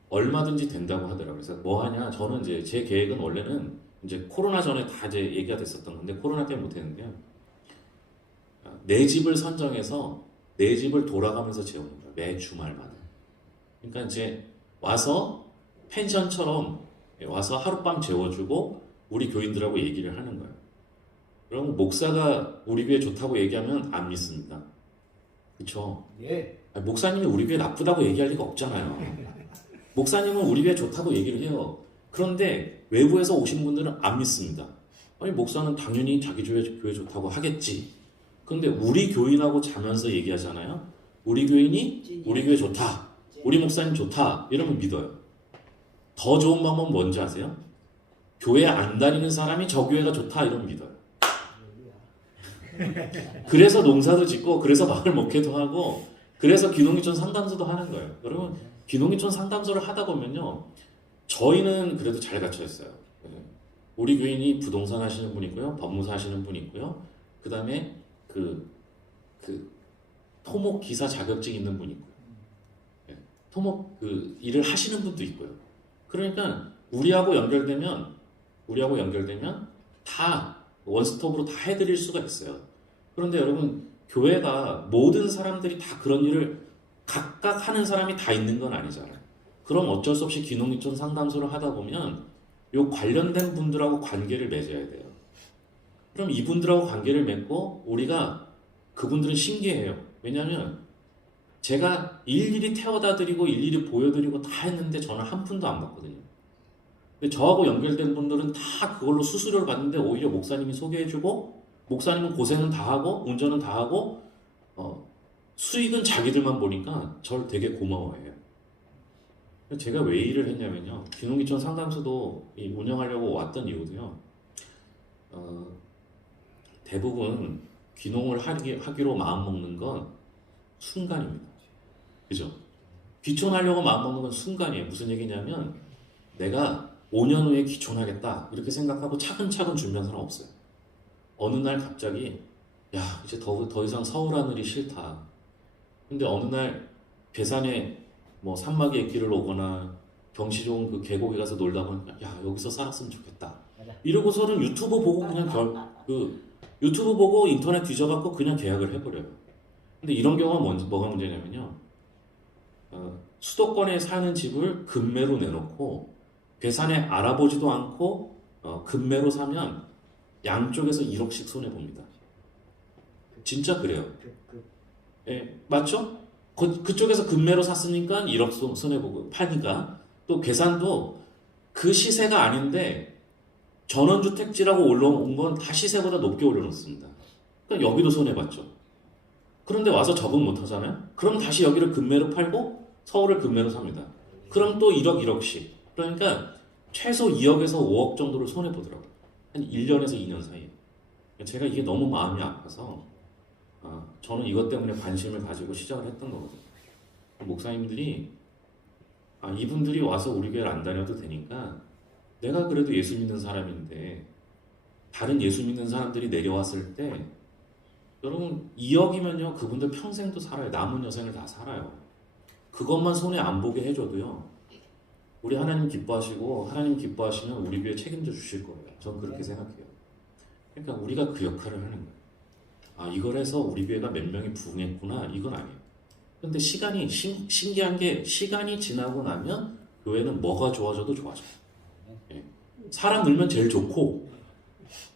얼마든지 된다고 하더라고요. 그래서 뭐 하냐? 저는 이제 제 계획은 원래는 이제 코로나 전에 다 이제 얘기가 됐었던 건데 코로나 때문에 못했는데요. 내 집을 선정해서 내 집을 돌아가면서 재우는 거예요. 매 주말마다. 그러니까 이제 와서 펜션처럼 와서 하룻밤 재워주고 우리 교인들하고 얘기를 하는 거예요. 그럼 목사가 우리 교회 좋다고 얘기하면 안 믿습니다. 그렇죠? 예. 목사님이 우리 교회 나쁘다고 얘기할 리가 없잖아요. 목사님은 우리 교회 좋다고 얘기를 해요. 그런데 외부에서 오신 분들은 안 믿습니다. 아니 목사는 당연히 자기 교회 좋다고 하겠지. 그런데 우리 교인하고 자면서 얘기하잖아요. 우리 교인이 우리 교회 좋다. 우리 목사님 좋다. 이러면 믿어요. 더 좋은 방법은 뭔지 아세요? 교회 안 다니는 사람이 저 교회가 좋다. 이러면 믿어요. 그래서 농사도 짓고 그래서 마을 목회도 하고 그래서 귀농귀촌 상담소도 하는 거예요. 여러분 귀농귀촌 상담소를 하다 보면요. 저희는 그래도 잘 갖춰 있어요. 우리 교인이 부동산 하시는 분 있고요. 법무사 하시는 분 있고요. 그 다음에 그 토목 기사 자격증 있는 분 있고요. 토목 일을 하시는 분도 있고요. 그러니까 우리하고 연결되면 다 원스톱으로 다 해드릴 수가 있어요. 그런데 여러분 교회가 모든 사람들이 다 그런 일을 각각 하는 사람이 다 있는 건 아니잖아요. 그럼 어쩔 수 없이 귀농귀촌 상담소를 하다 보면 요 관련된 분들하고 관계를 맺어야 돼요. 그럼 이분들하고 관계를 맺고 우리가 그분들은 신기해요. 왜냐하면 제가 일일이 태워다 드리고 일일이 보여드리고 다 했는데 저는 한 푼도 안 받거든요. 근데 저하고 연결된 분들은 다 그걸로 수수료를 받는데 오히려 목사님이 소개해주고 목사님은 고생은 다 하고 운전은 다 하고 수익은 자기들만 보니까 저를 되게 고마워해요. 제가 왜 일을 했냐면요. 귀농귀촌 상담소도 운영하려고 왔던 이유도요. 대부분 귀농을 하기로 마음먹는 건 순간입니다. 그죠? 귀촌하려고 마음먹는 건 순간이에요. 무슨 얘기냐면 내가 5년 후에 귀촌하겠다 이렇게 생각하고 차근차근 준비한 사람 없어요. 어느 날 갑자기 야 이제 더 이상 서울 하늘이 싫다. 근데 어느 날 괴산에 뭐 산막이 액기를 오거나 경치 좋은 그 계곡에 가서 놀다 보니까 야 여기서 살았으면 좋겠다. 이러고서는 유튜브 보고 그냥 유튜브 보고 인터넷 뒤져갖고 그냥 계약을 해버려요. 근데 이런 경우가 뭐가 문제냐면요. 수도권에 사는 집을 급매로 내놓고 괴산에 알아보지도 않고 급매로 사면 양쪽에서 1억씩 손해봅니다. 진짜 그래요. 예, 맞죠? 그쪽에서 급매로 샀으니까 1억 손해보고 파니까 또 괴산도 그 시세가 아닌데 전원주택지라고 올라온 건 다 시세보다 높게 올려놓습니다. 그러니까 여기도 손해봤죠. 그런데 와서 적응 못 하잖아요? 그럼 다시 여기를 급매로 팔고 서울을 급매로 삽니다. 그럼 또 1억, 1억씩. 그러니까 최소 2억에서 5억 정도를 손해보더라고요. 한 1년에서 2년 사이에. 제가 이게 너무 마음이 아파서 저는 이것 때문에 관심을 가지고 시작을 했던 거거든요. 목사님들이 이분들이 와서 우리 교회를 안 다녀도 되니까 내가 그래도 예수 믿는 사람인데 다른 예수 믿는 사람들이 내려왔을 때 여러분 2억이면요 그분들 평생도 살아요. 남은 여생을 다 살아요. 그것만 손해 안 보게 해줘도요 우리 하나님 기뻐하시고 하나님 기뻐하시면 우리 교회 책임져 주실 거예요. 전 그렇게 생각해요. 그러니까 우리가 그 역할을 하는 거예요. 이걸 해서 우리 교회가 몇 명이 부흥했구나 이건 아니에요. 근데 시간이 신기한 게 시간이 지나고 나면 교회는 뭐가 좋아져도 좋아져요. 예. 사람 늘면 제일 좋고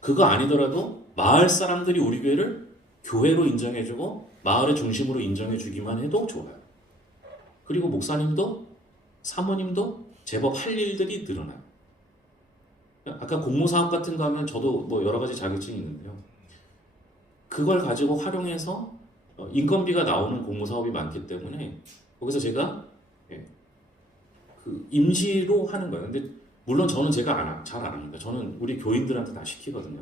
그거 아니더라도 마을 사람들이 우리 교회를 교회로 인정해주고 마을의 중심으로 인정해주기만 해도 좋아요. 그리고 목사님도 사모님도 제법 할 일들이 늘어나요. 아까 공모사업 같은 거 하면 저도 뭐 여러 가지 자격증이 있는데요. 그걸 가지고 활용해서 인건비가 나오는 공모사업이 많기 때문에 거기서 제가 그 임시로 하는 거예요. 근데 물론 저는 제가 잘 안 합니다. 저는 우리 교인들한테 다 시키거든요.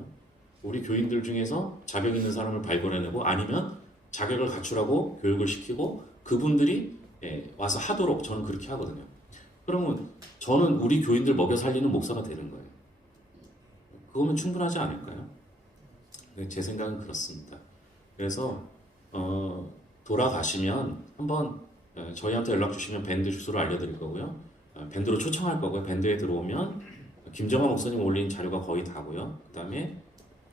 우리 교인들 중에서 자격 있는 사람을 발굴해내고 아니면 자격을 갖추라고 교육을 시키고 그분들이 와서 하도록 저는 그렇게 하거든요. 그러면 저는 우리 교인들 먹여 살리는 목사가 되는 거예요. 그거면 충분하지 않을까요? 네, 제 생각은 그렇습니다. 그래서 돌아가시면 한번 저희한테 연락 주시면 밴드 주소를 알려드릴 거고요. 밴드로 초청할 거고요. 밴드에 들어오면 김정환 목사님 올린 자료가 거의 다고요. 그다음에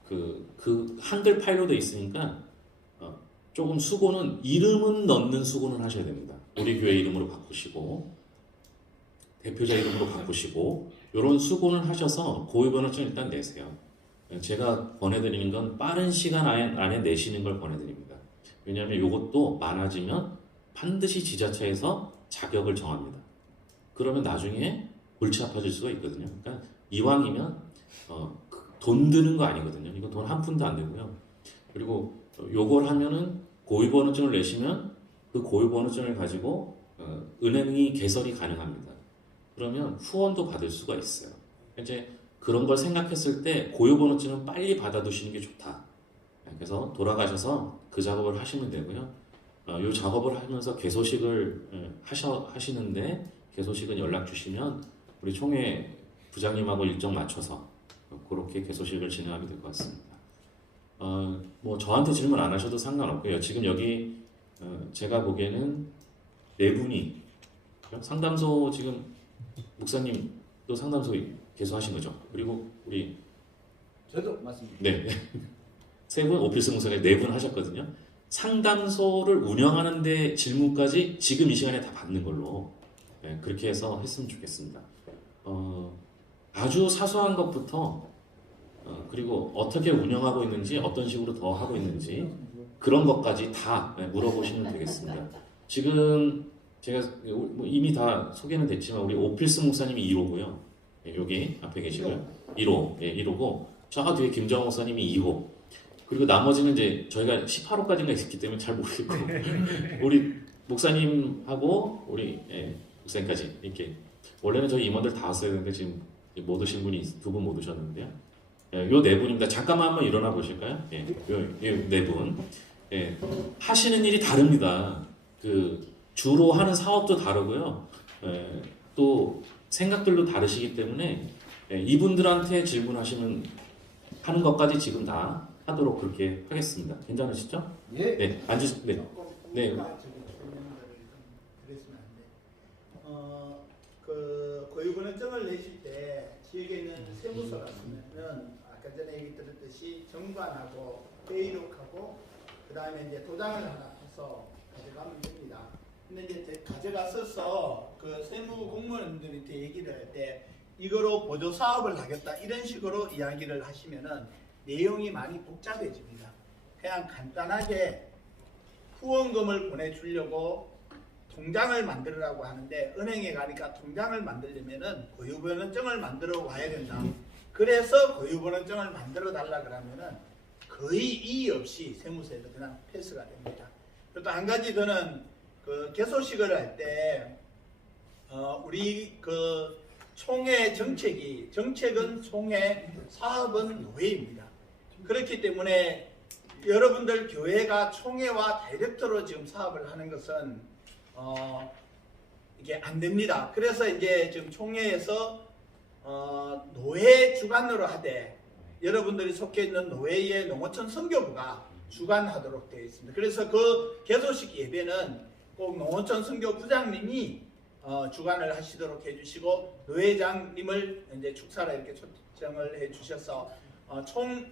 그 한글 파일로 돼 있으니까 조금 수고는 이름은 넣는 수고는 하셔야 됩니다. 우리 교회 이름으로 바꾸시고 대표자 이름으로 바꾸시고 이런 수고는 하셔서 고유번호증 일단 내세요. 제가 권해드리는 건 빠른 시간 안에 내시는 걸 권해드립니다. 왜냐하면 이것도 많아지면 반드시 지자체에서 자격을 정합니다. 그러면 나중에 골치 아파질 수가 있거든요. 그러니까 이왕이면 돈 드는 거 아니거든요. 이거 돈 한 푼도 안 되고요. 그리고 요걸 하면은 고유번호증을 내시면 그 고유번호증을 가지고 은행이 개설이 가능합니다. 그러면 후원도 받을 수가 있어요. 이제 그런 걸 생각했을 때 고유번호증은 빨리 받아두시는 게 좋다. 그래서 돌아가셔서 그 작업을 하시면 되고요. 이 작업을 하면서 개소식을 하시는데 개소식은 연락 주시면 우리 총회 부장님하고 일정 맞춰서 그렇게 개소식을 진행하게 될 것 같습니다. 뭐 저한테 질문 안 하셔도 상관없고요. 지금 여기 제가 보기에는 네 분이 상담소 지금 목사님도 상담소 개소하신 거죠. 그리고 우리 저도 맞습니다. 네. 세 분, 오필스 목사님 네 분 하셨거든요. 상담소를 운영하는데 질문까지 지금 이 시간에 다 받는 걸로 그렇게 해서 했으면 좋겠습니다. 아주 사소한 것부터 그리고 어떻게 운영하고 있는지 어떤 식으로 더 하고 있는지 그런 것까지 다 물어보시면 되겠습니다. 지금 제가 이미 다 소개는 됐지만 우리 오필스 목사님이 1호고요. 여기 앞에 계시고요. 1호, 1호고 저 뒤에 김정호 목사님이 2호. 그리고 나머지는 이제 저희가 18호까지가 있었기 때문에 잘 모르겠고 우리 목사님하고 우리 목사님까지 이렇게 원래는 저희 임원들 다 왔어야 되는데 지금 못 오신 분이 두 분 못 오셨는데요. 요 네 분입니다. 잠깐만 한번 일어나 보실까요? 요 네 분. 하시는 일이 다릅니다. 주로 하는 사업도 다르고요. 또 생각들도 다르시기 때문에 이분들한테 질문하시면 하는 것까지 지금 다 하도록 그렇게 하겠습니다. 괜찮으시죠? 예. 네, 네. 네. 그 고유번호증을 내실 때 지역에 있는 세무서가 있으면은 아까 전에 얘기 드렸듯이 정관하고 회의록하고 그 다음에 이제 도장을 하나 해서 가져가서 가져가면 됩니다. 근데 이제 가져가서서 그 세무 공무원들한테 얘기를 할 때 이거로 보조 사업을 하겠다 이런 식으로 이야기를 하시면은 내용이 많이 복잡해집니다. 그냥 간단하게 후원금을 보내주려고 통장을 만들으라고 하는데 은행에 가니까 통장을 만들려면은 고유번호증을 만들어 와야 된다. 그래서 고유번호증을 만들어 달라 그러면은 거의 이의 없이 세무서에서 그냥 패스가 됩니다. 또 한 가지 저는 그 개소식을 할 때 우리 그 총회 정책은 총회, 사업은 노회입니다. 그렇기 때문에 여러분들 교회가 총회와 다이렉트로 지금 사업을 하는 것은 이게 안 됩니다. 그래서 이제 지금 총회에서 노회 주관으로 하되 여러분들이 속해 있는 노회의 농어촌 선교부가 주관하도록 되어 있습니다. 그래서 그 개소식 예배는 꼭 농어촌 선교부장님이 주관을 하시도록 해주시고 노회장님을 이제 축사로 이렇게 초청을 해주셔서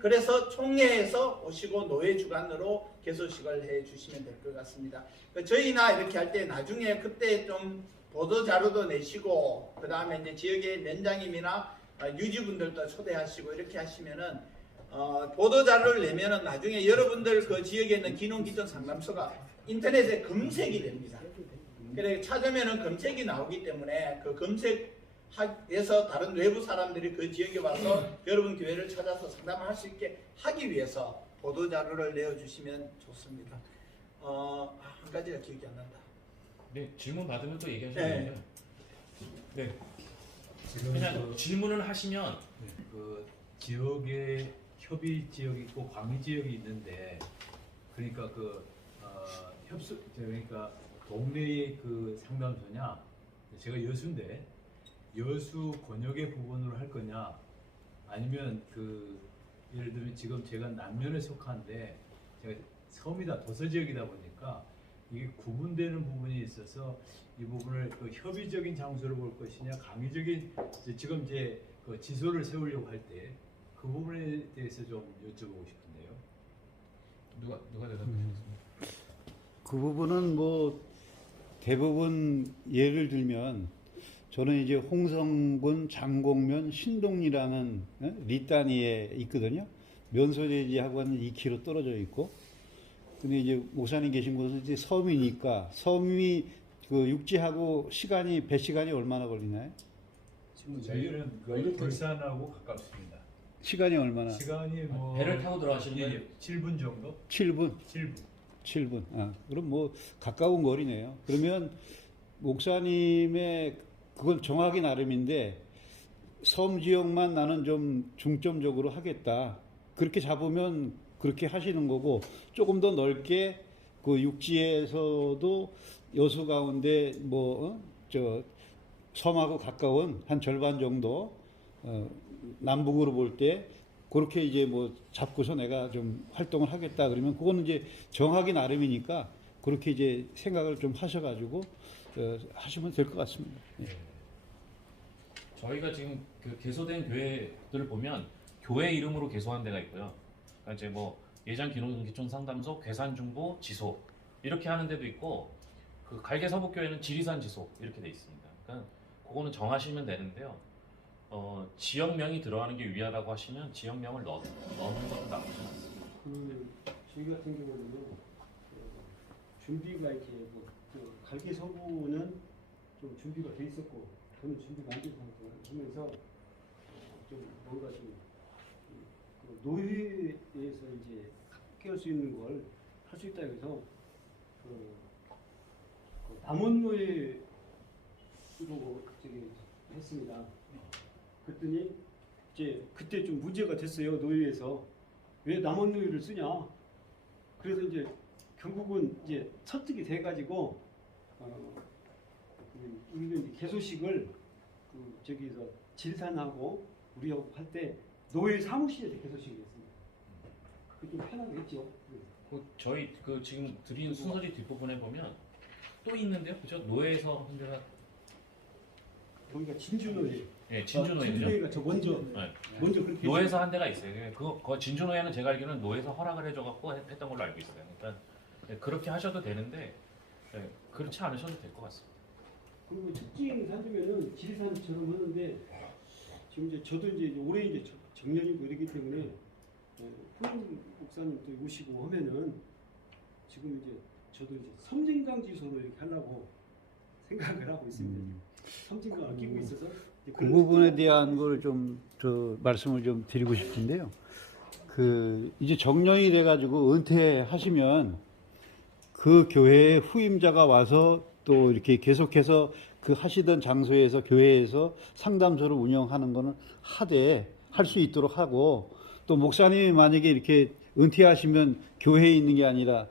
그래서 총회에서 오시고 노회 주관으로 개소식을 해주시면 될 것 같습니다. 저희나 이렇게 할 때 나중에 그때 좀 보도 자료도 내시고 그 다음에 이제 지역의 면장님이나 유지분들도 초대하시고 이렇게 하시면은 보도 자료를 내면은 나중에 여러분들 그 지역에 있는 기농기촌 상담소가 인터넷에 검색이 됩니다. 그래 찾으면은 검색이 나오기 때문에 그 검색에서 다른 외부 사람들이 그 지역에 와서 여러분 교회를 찾아서 상담을 할 수 있게 하기 위해서 보도 자료를 내어주시면 좋습니다. 한 가지가 기억이 안 난다. 네, 질문 받으면 또 얘기하시면 네. 돼요. 네. 그냥 질문을 하시면 그 지역에 협의 지역이 있고 광의 지역이 있는데 그러니까 그 협수 그러니까 동네의 그 상담소냐 제가 여수인데 여수 권역의 부분으로 할 거냐 아니면 그 예를 들면 지금 제가 남면에 속한데 제가 섬이다 도서 지역이다 보니까 이게 구분되는 부분이 있어서 이 부분을 그 협의적인 장소를 볼 것이냐 강의적인 지금 이제 그 지소를 세우려고 할 때 그 부분에 대해서 좀 여쭤보고 싶은데요. 누가 대답하시겠습니까? 그 부분은 뭐 대부분 예를 들면 저는 이제 홍성군, 장곡면, 신동리라는 리단위에 있거든요. 면소재지하고는 2km 떨어져 있고, 근데 이제 목사님 계신 곳은 이제 섬이니까 섬이 그 육지하고 배 시간이 얼마나 걸리나요? 저희는 거의 불산하고 가깝습니다. 시간이 얼마나? 시간이 뭐 배를 타고 들어가시는 거예요? 7분 정도? 7분? 7분. 7분. 그럼 뭐 가까운 거리네요. 그러면 목사님의 그건 정하기 나름인데 섬 지역만 나는 좀 중점적으로 하겠다. 그렇게 잡으면 그렇게 하시는 거고 조금 더 넓게 그 육지에서도 여수 가운데 섬하고 가까운 한 절반 정도 남북으로 볼 때 그렇게 이제 뭐 잡고서 내가 좀 활동을 하겠다 그러면 그거는 이제 정하기 나름이니까 그렇게 이제 생각을 좀 하셔가지고 하시면 될 것 같습니다. 예. 저희가 지금 그 개소된 교회들을 보면 교회 이름으로 개소한 데가 있고요. 그러니까 이제 뭐 예장 기농기촌 상담소, 괴산중보, 지소 이렇게 하는 데도 있고 그 갈개서북교회는 지리산 지소 이렇게 돼 있습니다. 그러니까 그거는 정하시면 되는데요. 지역명이 들어가는 게 유리하다고 하시면 지역명을 넣는 것도 나쁘지 않습니다. 저희 같은 경우는요, 준비가 이렇게 갈기 서부는 좀 준비가 돼 있었고, 저는 준비가 안 된 상태를 하면서 좀 뭔가 좀 노예에서 이제 깨울 수 있는 걸 할 수 있다 해서 남원노예로 했습니다. 그랬더니 이제 그때 좀 문제가 됐어요. 노예에서 왜 남원노예를 쓰냐. 그래서 이제 결국은 이제 설득이 돼가지고 우리는 이제 개소식을 저기서 질산하고 우리하고 할 때 노예 사무실에서 개소식이었습니다. 그게 좀 편하겠죠. 저희 그 지금 드린 순서지 뒷부분에 보면 또 있는데요, 그죠? 노예에서 한 데가 거기가 진주노예. 네, 진주노예죠. 진주노예가 저 먼저 그렇게 노예에서 한 데가 있어요. 그거 진주노예는 제가 알기로는 노예에서 허락을 해줘갖고 했던 걸로 알고 있어요. 그러니까 그렇게 하셔도 되는데 그렇지 않으셔도 될 것 같습니다. 그리고 특징 산지면은 지리산처럼 하는데 지금 이제 저도 이제 올해 이제 정년이고 이러기 때문에 후임 목사님 또 오시고 하면은 지금 이제 저도 이제 섬진강 지소로 이렇게 하려고 생각을 하고 있습니다. 섬진강을 끼고 있어서 이제 그 그런 부분에 특징을 대한 걸 좀 말씀을 좀 드리고 싶은데요. 그 이제 정년이 돼가지고 은퇴하시면 그 교회의 후임자가 와서 또 이렇게 계속해서 그 하시던 장소에서 교회에서 상담소를 운영하는 거는 하되 할 수 있도록 하고, 또 목사님이 만약에 이렇게 은퇴하시면 교회에 있는 게 아니라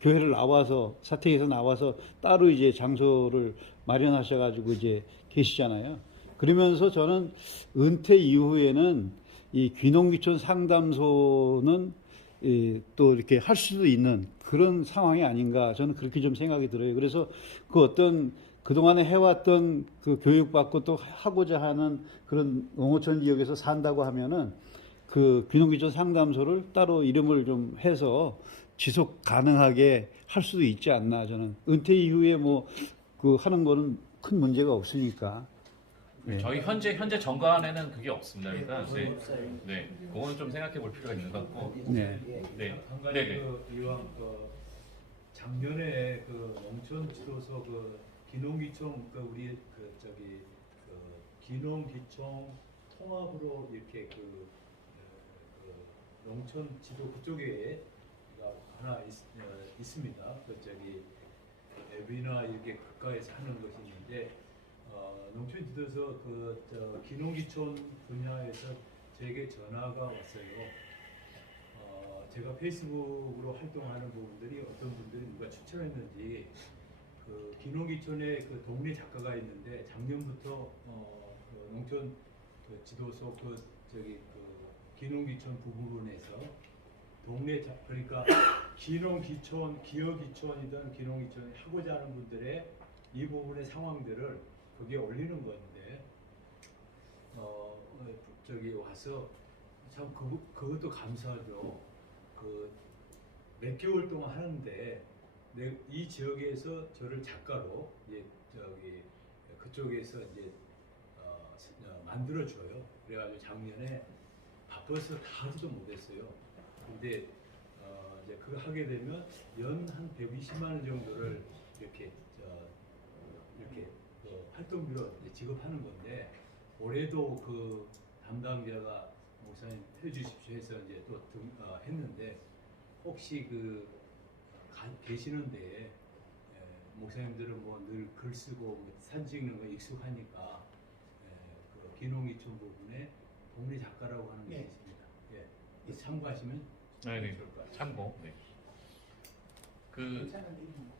교회를 나와서 사택에서 나와서 따로 이제 장소를 마련하셔가지고 이제 계시잖아요. 그러면서 저는 은퇴 이후에는 이 귀농귀촌 상담소는 또 이렇게 할 수도 있는 그런 상황이 아닌가, 저는 그렇게 좀 생각이 들어요. 그래서 그 어떤 그동안에 해왔던 그 교육받고 또 하고자 하는 그런 농어촌 지역에서 산다고 하면은 그 귀농귀촌 상담소를 따로 이름을 좀 해서 지속 가능하게 할 수도 있지 않나. 저는 은퇴 이후에 뭐 그 하는 거는 큰 문제가 없으니까. 네. 저희 현재 정관에는 그게 없습니다. 그러니까 네, 그거는 좀 생각해 볼 필요가 있는 것 같고. 네. 네, 한 가지 네네. 그 이왕 작년에 그 농촌 지도서 그 기농기촌 그 우리 그 저기 그 기농기촌 통합으로 이렇게 그 농촌 지도 그쪽에 하나 있습니다. 그 저기 앱이나 이렇게 국가에서 하는 것이 있는데 농촌 지도서 그 기농기촌 분야에서 제게 전화가 왔어요. 제가 페이스북으로 활동하는 부분들이 어떤 분들이 누가 추천했는지 그 기농기촌에 그 동네 작가가 있는데 작년부터 그 농촌 그 지도소 그 저기 그 기농기촌 부분에서 동네 그러니까 기농기촌 기업기촌이든 기농기촌 하고자 하는 분들의 이 부분의 상황들을 거기에 올리는 건데 저기 와서 참 그것도 감사하죠. 그 몇 개월 동안 하는데 이 지역에서 저를 작가로 이제 저기 그쪽에서 이제 만들어줘요. 그래가지고 작년에 바빠서 다 하지도 못했어요. 근데 이제 그거 하게 되면 연 한 120만 원 정도를 이렇게 활동비로 이제 지급하는 건데, 올해도 그 담당자가 목사님 해주십시오 해서 이제 또 했는데, 혹시 계시는데 목사님들은 뭐 늘 글 쓰고 산 찍는 거 익숙하니까 그 기농기촌 부분에 동네 작가라고 하는 게 있습니다. 예, 참고하시면 네, 좋을 것 같아요. 참고. 네.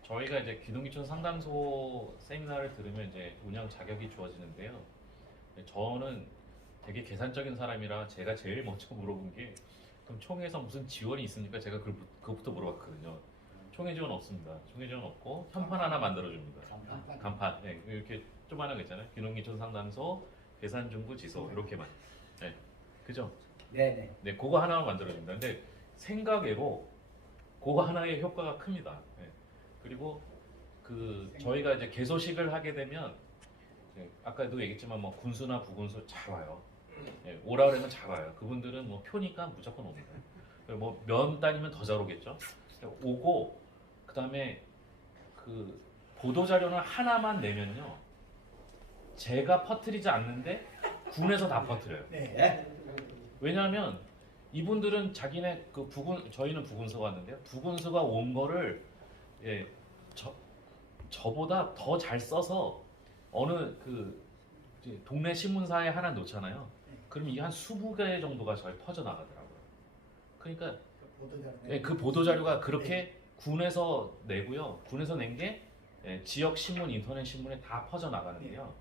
저희가 이제 기농기촌 상담소 세미나를 들으면 이제 운영 자격이 주어지는데요. 저는 되게 계산적인 사람이라 제가 제일 먼저 물어본 게, 그럼 총회에서 무슨 지원이 있습니까? 제가 그것부터 물어봤거든요. 총회 지원 없습니다. 총회 지원 없고 현판 하나 만들어줍니다. 간판. 네, 이렇게 조그마한 거 있잖아요. 기농기촌 상담소, 계산중부 지소 이렇게만. 네, 그죠? 네네. 네, 그거 하나만 만들어줍니다. 근데 생각외로 그거 하나의 효과가 큽니다. 네. 그리고 저희가 이제 개소식을 하게 되면 아까도 얘기했지만 뭐 군수나 부군수 잘 와요. 네, 오라 그러면 잘 와요. 그분들은 뭐 표니까 무조건 옵니다. 뭐 면 단위면 더 잘 오겠죠. 오고 그다음에 그 보도 자료는 하나만 내면요, 제가 퍼뜨리지 않는데 군에서 다 퍼뜨려요. 네. 왜냐하면 이분들은 자기네 저희는 부군서가 왔는데요. 부군서가 온 거를 저보다 더 잘 써서 어느 이제 동네 신문사에 하나 놓잖아요. 그럼 이게 한 20개 정도가 잘 퍼져 나가더라고요. 그러니까 그 보도 자료가 그렇게 군에서 내고요. 군에서 낸 게 지역 신문, 인터넷 신문에 다 퍼져 나가는데요.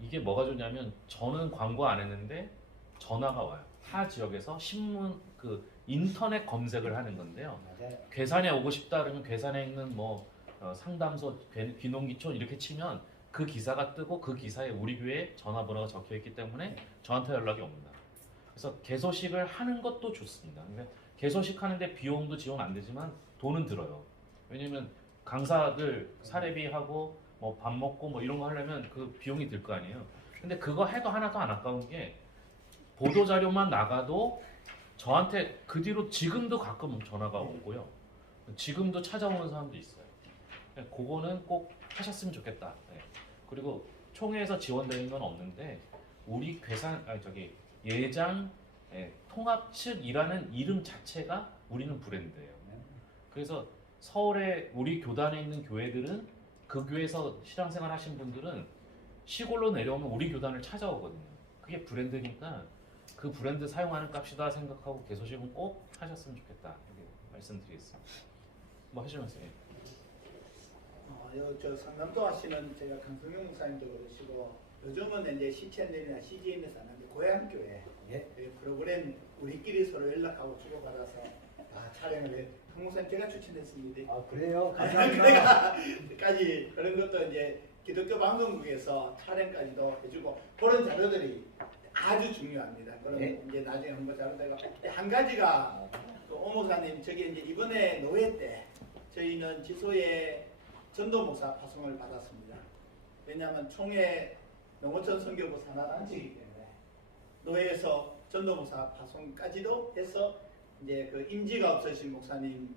이게 뭐가 좋냐면 저는 광고 안 했는데 전화가 와요. 타 지역에서 신문 인터넷 검색을 하는 건데요. 괴산에 오고 싶다 그러면 괴산에 있는 뭐 상담소, 귀농기촌 이렇게 치면 그 기사가 뜨고 그 기사에 우리 교회 전화번호가 적혀 있기 때문에 저한테 연락이 옵니다. 그래서 개소식을 하는 것도 좋습니다. 그러니까 개소식 하는데 비용도 지원 안 되지만 돈은 들어요. 왜냐면 강사들 사례비하고 뭐 밥 먹고 뭐 이런 거 하려면 그 비용이 들 거 아니에요. 근데 그거 해도 하나도 안 아까운 게 보도 자료만 나가도 저한테 그 뒤로 지금도 가끔 전화가 오고요. 지금도 찾아오는 사람도 있어요. 그거는 꼭 하셨으면 좋겠다. 네. 그리고 총회에서 지원되는 건 없는데 우리 예장 통합 측이라는 이름 자체가 우리는 브랜드예요. 그래서 서울에 우리 교단에 있는 교회들은 그 교회에서 신앙생활 하신 분들은 시골로 내려오면 우리 교단을 찾아오거든요. 그게 브랜드니까 그 브랜드 사용하는 값이다 생각하고 개소식은 꼭 하셨으면 좋겠다. 이렇게 말씀드리겠습니다. 뭐 하시면서요? 저 상담도 하시는 제가 강성경 목사님도 그러시고 요즘은 이제 시채널이나 CGN에서 하는데 고향교회 그 프로그램 우리끼리 서로 연락하고 주고받아서 촬영을 해. 강 목사님 제가 추천했습니다. 아 그래요? 까지 그런 것도 이제 기독교 방송국에서 촬영까지도 해주고 그런 자료들이 아주 중요합니다. 그럼 이제 나중에 홍보 자료들가 한 가지가 오 목사님 저기 이제 이번에 노회 때 저희는 지소에 전도 목사 파송을 받았습니다. 왜냐하면 총회 농어촌 선교부 산하단체이기 때문에 노회에서 전도 목사 파송까지도 해서 이제 그 임지가 없으신 목사님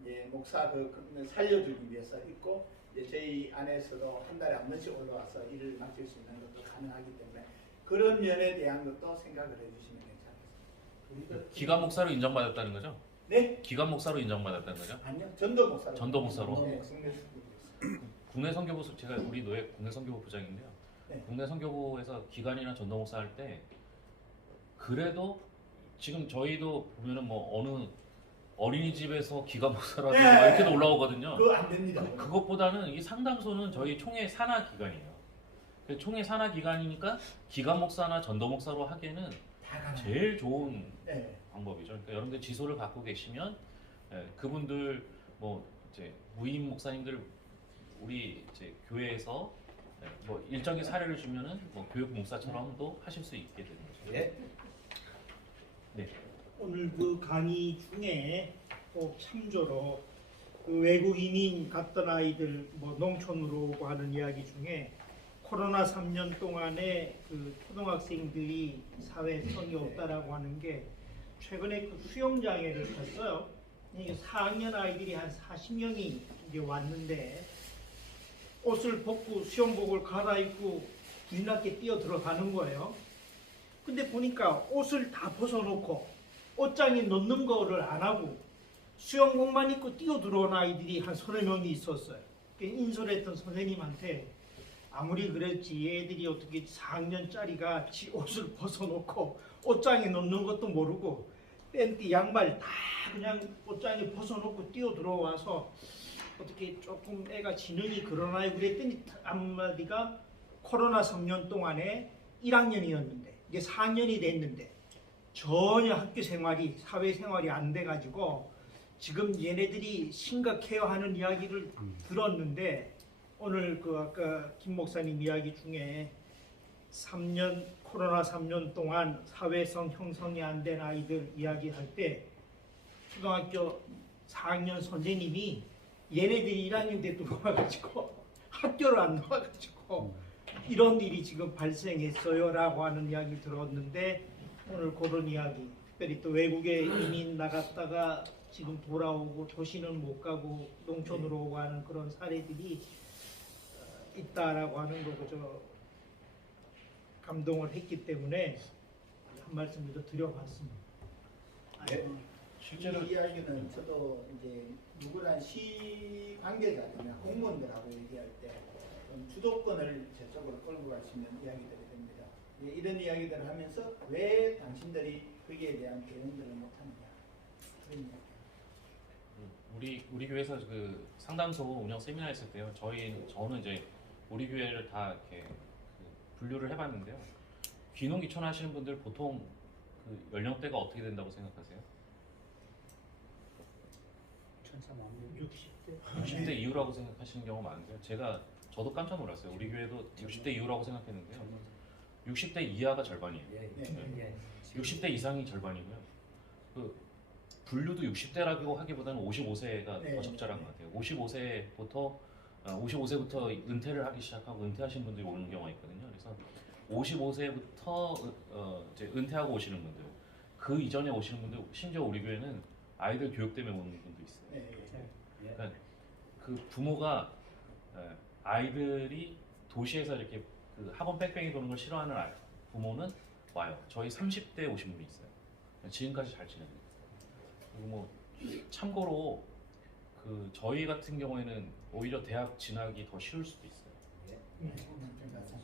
이제 목사 그 살려주기 위해서 있고 이제 저희 안에서도 한 달에 한 번씩 올라와서 일을 맡을 수 있는 것도 가능하기 때문에 그런 면에 대한 것도 생각을 해주시면 괜찮겠습니다. 기관 목사로 인정받았다는 거죠? 네? 기관 목사로 인정받았다는 거죠? 아니요, 전도 목사로. 전도 목사로? 네, 국내 선교부에서. 국내 선교부 제가 우리 노예 국내 선교부 부장인데요. 네. 국내 선교부에서 기관이나 전도 목사 할 때 그래도 지금 저희도 보면은 뭐 어느 어린이집에서 기관 목사라고 네. 막 이렇게도 올라오거든요. 그거 안 됩니다. 그것보다는 이 상담소는 저희 총회 산하 기관이에요. 총회 산하 기관이니까 기관 목사나 전도 목사로 하기에는 다 가능. 제일 좋은 네. 방법이죠. 그러니까 여러분들 지소를 갖고 계시면 그분들 뭐 이제 무임 목사님들 우리 이제 교회에서 뭐 일정의 사례를 주면은 뭐 교육 목사처럼도 하실 수 있게 되는 거죠. 예. 네. 오늘 그 강의 중에 꼭 참조로 그 외국 이민 갔던 아이들 뭐 농촌으로 오고 하는 이야기 중에 코로나 3년 동안에 그 초등학생들이 사회성이 없다라고 하는 게 최근에 그 수영장애를 갔어요. 이게 4학년 아이들이 한 40명이 이제 왔는데 옷을 벗고 수영복을 갈아입고 불났게 뛰어 들어가는 거예요. 근데 보니까 옷을 다 벗어놓고 옷장에 넣는 거를 안 하고 수영복만 입고 뛰어 들어온 아이들이 한 30명이 있었어요. 인솔했던 선생님한테 아무리 그랬지 얘들이 어떻게 4학년짜리가 지 옷을 벗어놓고 옷장에 넣는 것도 모르고 팬티 양말 다 그냥 옷장에 벗어놓고 뛰어 들어와서 어떻게 조금 애가 지능이 그러나요? 그랬더니 한마디가 코로나 3년 동안에 1학년이었는데 이제 4학년이 됐는데 전혀 학교 생활이 사회 생활이 안 돼가지고 지금 얘네들이 심각해요 하는 이야기를 들었는데 오늘 그 아까 김 목사님 이야기 중에 3년 코로나 3년 동안 사회성 형성이 안 된 아이들 이야기할 때 초등학교 4학년 선생님이 얘네들이 1학년 때 들어와가지고 학교를 안 나와가지고 이런 일이 지금 발생했어요 라고 하는 이야기 들었는데 오늘 그런 이야기 특별히 또 외국에 이민 나갔다가 지금 돌아오고 도시는 못 가고 농촌으로 오고 하는 그런 사례들이 있다라고 하는 거 그저 감동을 했기 때문에 한 말씀 더 드려봤습니다. 네. 실제로 이 이야기는 저도 이제 누구란 시 관계자들이나 공무원들하고 얘기할 때 주도권을 제 쪽으로 끌고 갈 수 있는 이야기들이 됩니다. 이런 이야기들을 하면서 왜 당신들이 거기에 대한 대응들을 못하느냐 그런 이야기. 우리 교회에서 그 상담소 운영 세미나 했을 때요. 저는 이제 우리 교회를 다 이렇게 분류를 해봤는데요. 귀농귀촌 하시는 분들 보통 그 연령대가 어떻게 된다고 생각하세요? 60대. 60대 이후라고 생각하시는 경우가 많은데요. 저도 깜짝 놀랐어요. 우리 교회도 60대 이후라고 생각했는데요. 60대 이하가 절반이에요. 네. 60대 이상이 절반이고요. 분류도 60대라고 하기보다는 55세가 네. 더 적절한 것 같아요. 55세부터 은퇴를 하기 시작하고 은퇴하신 분들이 오는 경우가 있거든요. 그래서 55세부터 이제 은퇴하고 오시는 분들, 그 이전에 오시는 분들, 심지어 우리 교회는 아이들 교육 때문에 오는 분도 있어요. 네. 그러니까 그 부모가 아이들이 도시에서 이렇게 그 학원 뺑뺑이 도는 걸 싫어하는 부모는 와요. 저희 30대 오신 분이 있어요. 지금까지 잘 지냅니다. 그리고 뭐 참고로 그 저희 같은 경우에는 오히려 대학 진학이 더 쉬울 수도 있어요.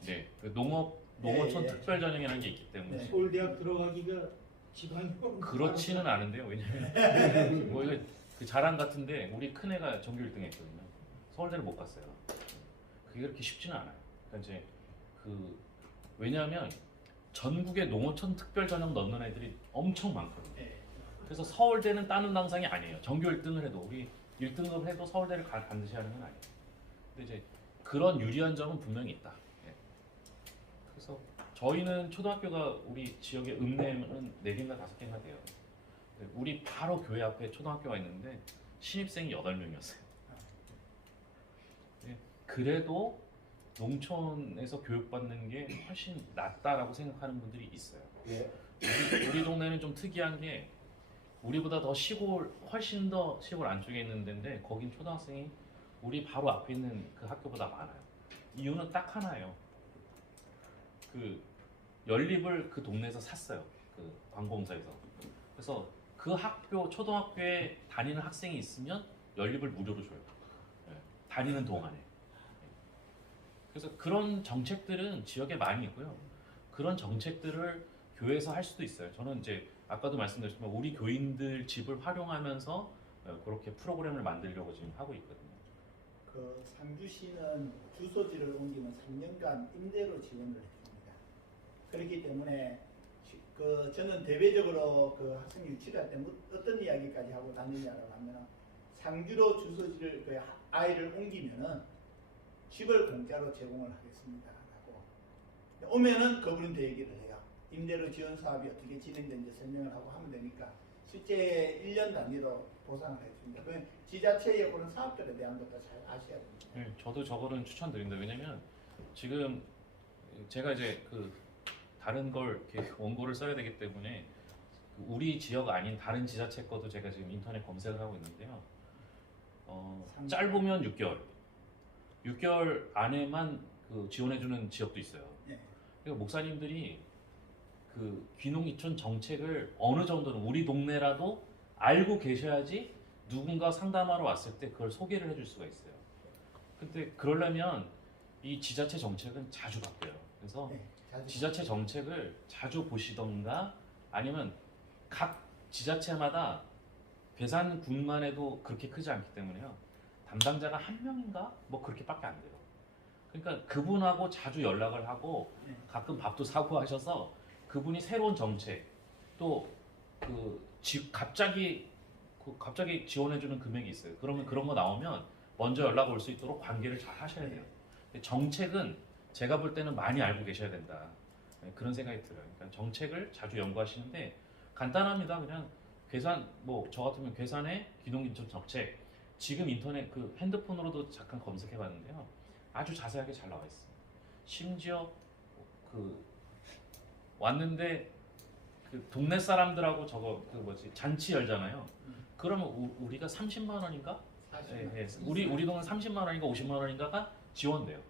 네, 그 농어촌 예. 특별 전형이라는 게 있기 때문에 네. 서울대학 들어가기가 지방 그렇지는 않은데요. 왜냐면 뭐 이거 그 자랑 같은데 우리 큰 애가 전교 1등 했거든요. 서울대를 못 갔어요. 그게 그렇게 쉽지는 않아요. 그러니까 이제 그 왜냐하면 전국에 농어촌 특별 전형 넣는 애들이 엄청 많거든요. 네. 그래서 서울대는 따는 당상이 아니에요. 전교 1등을 해도 우리 1등급 해도 서울대를 반드시 하는 건 아니에요. 근데 이제 그런 유리한 점은 분명히 있다. 예. 그래서 저희는 초등학교가 우리 지역에 읍내는 4개인가 5개인가 돼요. 우리 바로 교회 앞에 초등학교가 있는데 신입생이 8명이었어요. 그래도 농촌에서 교육받는 게 훨씬 낫다라고 생각하는 분들이 있어요. 우리 동네는 좀 특이한 게 우리보다 더 시골, 훨씬 더 시골 안쪽에 있는 데인데 거긴 초등학생이 우리 바로 앞에 있는 그 학교보다 많아요. 이유는 딱 하나예요. 그 연립을 그 동네에서 샀어요. 그 관공서에서. 그래서 그 학교 초등학교에 다니는 학생이 있으면 연립을 무료로 줘요. 예, 다니는 동안에. 그래서 그런 정책들은 지역에 많이 있고요. 그런 정책들을 교회에서 할 수도 있어요. 저는 이제 아까도 말씀드렸지만 우리 교인들 집을 활용하면서 그렇게 프로그램을 만들려고 지금 하고 있거든요. 그 상주시는 주소지를 옮기면 3년간 임대로 지원을 해줍니다. 그렇기 때문에 그 저는 대외적으로 그 학생 유치할 때 어떤 이야기까지 하고 다니냐라고 하면 상주로 주소지를 그 아이를 옮기면은 집을 공짜로 제공을 하겠습니다라고 오면은 그분한테 얘기를 해요. 임대료 지원 사업이 어떻게 진행되는지 설명을 하고 하면 되니까 실제 1년 단위로 보상을 해줍니다. 그 지자체의 그런 사업들에 대한 것도 잘 아셔야 됩니다. 네, 저도 저거는 추천드립니다. 왜냐면 지금 제가 이제 그 다른 걸 이렇게 원고를 써야 되기 때문에 우리 지역 아닌 다른 지자체 것도 제가 지금 인터넷 검색을 하고 있는데요. 짧으면 6개월, 6개월 안에만 그 지원해주는 지역도 있어요. 네. 그러니까 목사님들이 그 귀농귀촌 정책을 어느 정도는 우리 동네라도 알고 계셔야지 누군가 상담하러 왔을 때 그걸 소개를 해줄 수가 있어요. 근데 그러려면 이 지자체 정책은 자주 바뀌어요. 그래서 네, 지자체 정책을 자주 보시던가 아니면 각 지자체마다 괴산군만 해도 그렇게 크지 않기 때문에요. 담당자가 한 명인가? 뭐 그렇게밖에 안 돼요. 그러니까 그분하고 자주 연락을 하고 네. 가끔 밥도 사고 하셔서 그분이 새로운 정책 또 갑자기 지원해주는 금액이 있어요. 그러면 그런 거 나오면 먼저 연락 올 수 있도록 관계를 잘 하셔야 돼요. 근데 정책은 제가 볼 때는 많이 알고 계셔야 된다. 그런 생각이 들어요. 그러니까 정책을 자주 연구하시는데 간단합니다. 그냥 괴산 뭐 저 같으면 괴산의 귀농귀촌 정책 지금 인터넷 그 핸드폰으로도 잠깐 검색해봤는데요. 아주 자세하게 잘 나와 있습니다. 심지어 그 왔는데 그 동네 사람들하고 저거 그 뭐지 잔치 열잖아요. 그러면 우리가 30만 원인가? 예, 우리 동은 30만 원인가 50만 원인가가 지원돼요.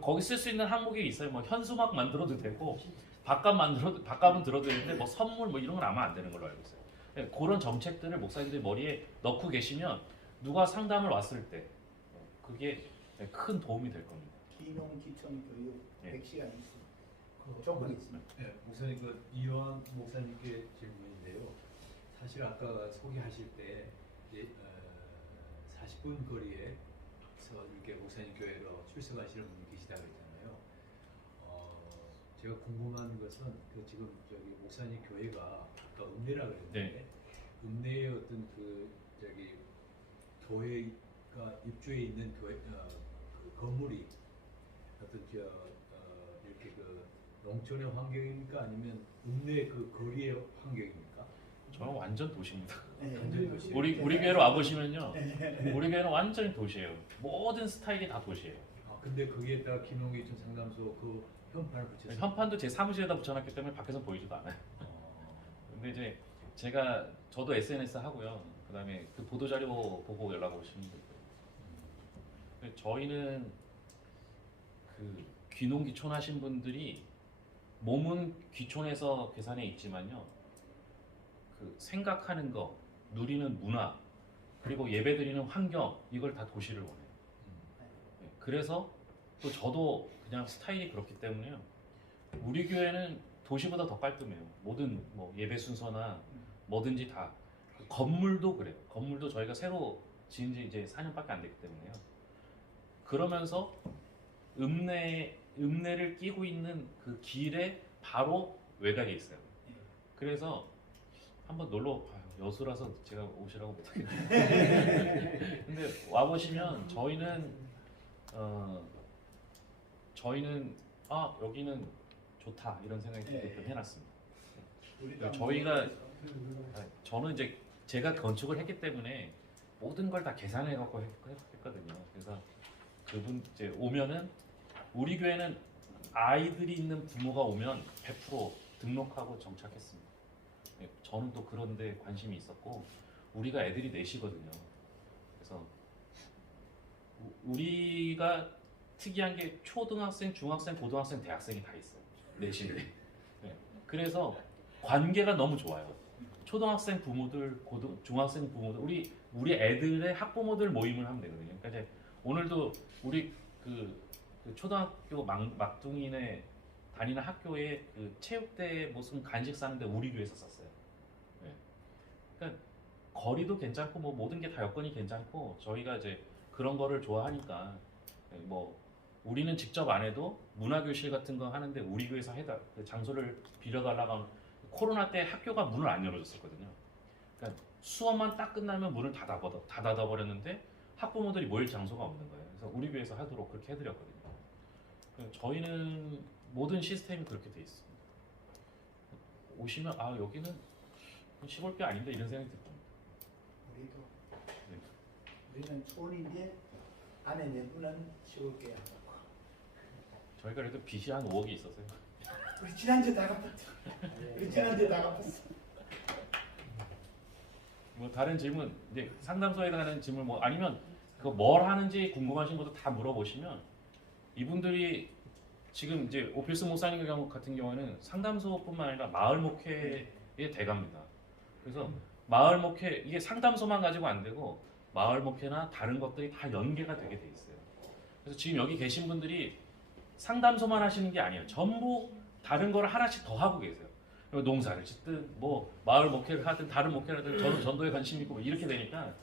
거기 쓸 수 있는 항목이 있어요. 뭐 현수막 만들어도 되고 밥값은 들어도 되는데 뭐 선물 뭐 이런 건 아마 안 되는 걸로 알고 있어요. 예, 그런 정책들을 목사님들 머리에 넣고 계시면 누가 상담을 왔을 때 그게 큰 도움이 될 겁니다. 귀농귀촌 교육 네. 100시간 있습니다. 조건이 있습니다. 네, 목사님 그 이요한 목사님께 질문인데요. 사실 아까 소개하실 때 40분 거리에서 이렇게 목사님 교회로 출석하시는 분이 계시다고 했잖아요. 제가 궁금한 것은 그 지금 저기 목사님 교회가 아까 읍내라 그랬는데 네. 읍내의 어떤 그 저기 교회가 입주해 있는 교회 그 건물이 어떤 이렇게 그 농촌의 환경입니까 아니면 읍내 그 거리의 환경입니까? 저는 완전 도시입니다. 네. 우리 교회로 와 보시면요, 우리 교회는 완전히 도시예요. 모든 스타일이 다 도시예요. 아, 근데 거기에다가 기농기촌 상담소 그 현판을 붙였어요. 현판도 제 사무실에다 붙여놨기 때문에 밖에서 보이지도 않아요. 근데 이제 저도 SNS 하고요. 그다음에 그 보도 자료 보고 연락 오시는 분들. 근데 저희는 그 귀농귀촌 하신 분들이 몸은 귀촌에서 괴산에 있지만요. 그 생각하는 거, 누리는 문화, 그리고 예배드리는 환경 이걸 다 도시를 원해요. 네, 그래서 또 저도 그냥 스타일이 그렇기 때문에요. 우리 교회는 도시보다 더 깔끔해요. 모든 뭐 예배 순서나 뭐든지 다. 건물도 그래요. 건물도 저희가 새로 지은 지 이제 4년밖에 안 됐기 때문에요. 그러면서 읍내를 끼고 있는 그 길에 바로 외곽에 있어요. 그래서 한번 놀러 봐요. 여수라서 제가 오시라고 못하겠네요. 근데 와 보시면 저희는 아 여기는 좋다 이런 생각이 들게끔 해놨습니다. 저희가 저는 이제 제가 건축을 했기 때문에 모든 걸 다 계산해 갖고 했거든요. 그래서 그분 이제 오면은 우리 교회는 아이들이 있는 부모가 오면 100% 등록하고 정착했습니다. 네, 저는 또 그런데 관심이 있었고 우리가 애들이 넷이거든요. 그래서 우리가 특이한 게 초등학생, 중학생, 고등학생, 대학생이 다 있어요. 넷인데. 네, 그래서 관계가 너무 좋아요. 초등학생 부모들, 중학생 부모들, 우리 애들의 학부모들 모임을 하면 되거든요. 그러니까 이제 오늘도 우리 그 초등학교 막둥이네 다니는 학교에 그 체육대 무슨 간식 사는데 우리 교회에서 썼어요. 네. 그러니까 거리도 괜찮고 뭐 모든 게 다 여건이 괜찮고 저희가 이제 그런 거를 좋아하니까 뭐 우리는 직접 안 해도 문화교실 같은 거 하는데 우리 교회에서 그 장소를 빌려달라고 하면 코로나 때 학교가 문을 안 열어줬었거든요. 그러니까 수업만 딱 끝나면 문을 닫아버렸는데 학부모들이 모일 장소가 없는 거예요. 그래서 우리 교회에서 하도록 그렇게 해드렸거든요. 그러니까 저희는 모든 시스템이 그렇게 돼 있습니다. 오시면 아 여기는 시골교 아닌데 이런 생각이 들 겁니다. 우리도 네. 우리는 촌인데 안에 내부는 시골교회 안 갖고. 저희가 그래도 빚이 한 5억이 있어서요. 우리 지난주 다 갚았어. 우리 지난주 다 갚았어. 뭐 다른 질문 이제 상담소에 관한 질문 뭐 아니면 그 뭘 하는지 궁금하신 것도 다 물어보시면 이분들이 지금 이제 오필스 목사님 경우 같은 경우에는 상담소뿐만 아니라 마을 목회의 대가입니다. 그래서 마을 목회 이게 상담소만 가지고 안 되고 마을 목회나 다른 것들이 다 연계가 되게 돼 있어요. 그래서 지금 여기 계신 분들이 상담소만 하시는 게 아니에요. 전부 다른 걸 하나씩 더 하고 계세요. 농사를 짓든 뭐 마을 목회를 하든 다른 목회를 하든 저는 전도에 관심 있고 뭐 이렇게 되니까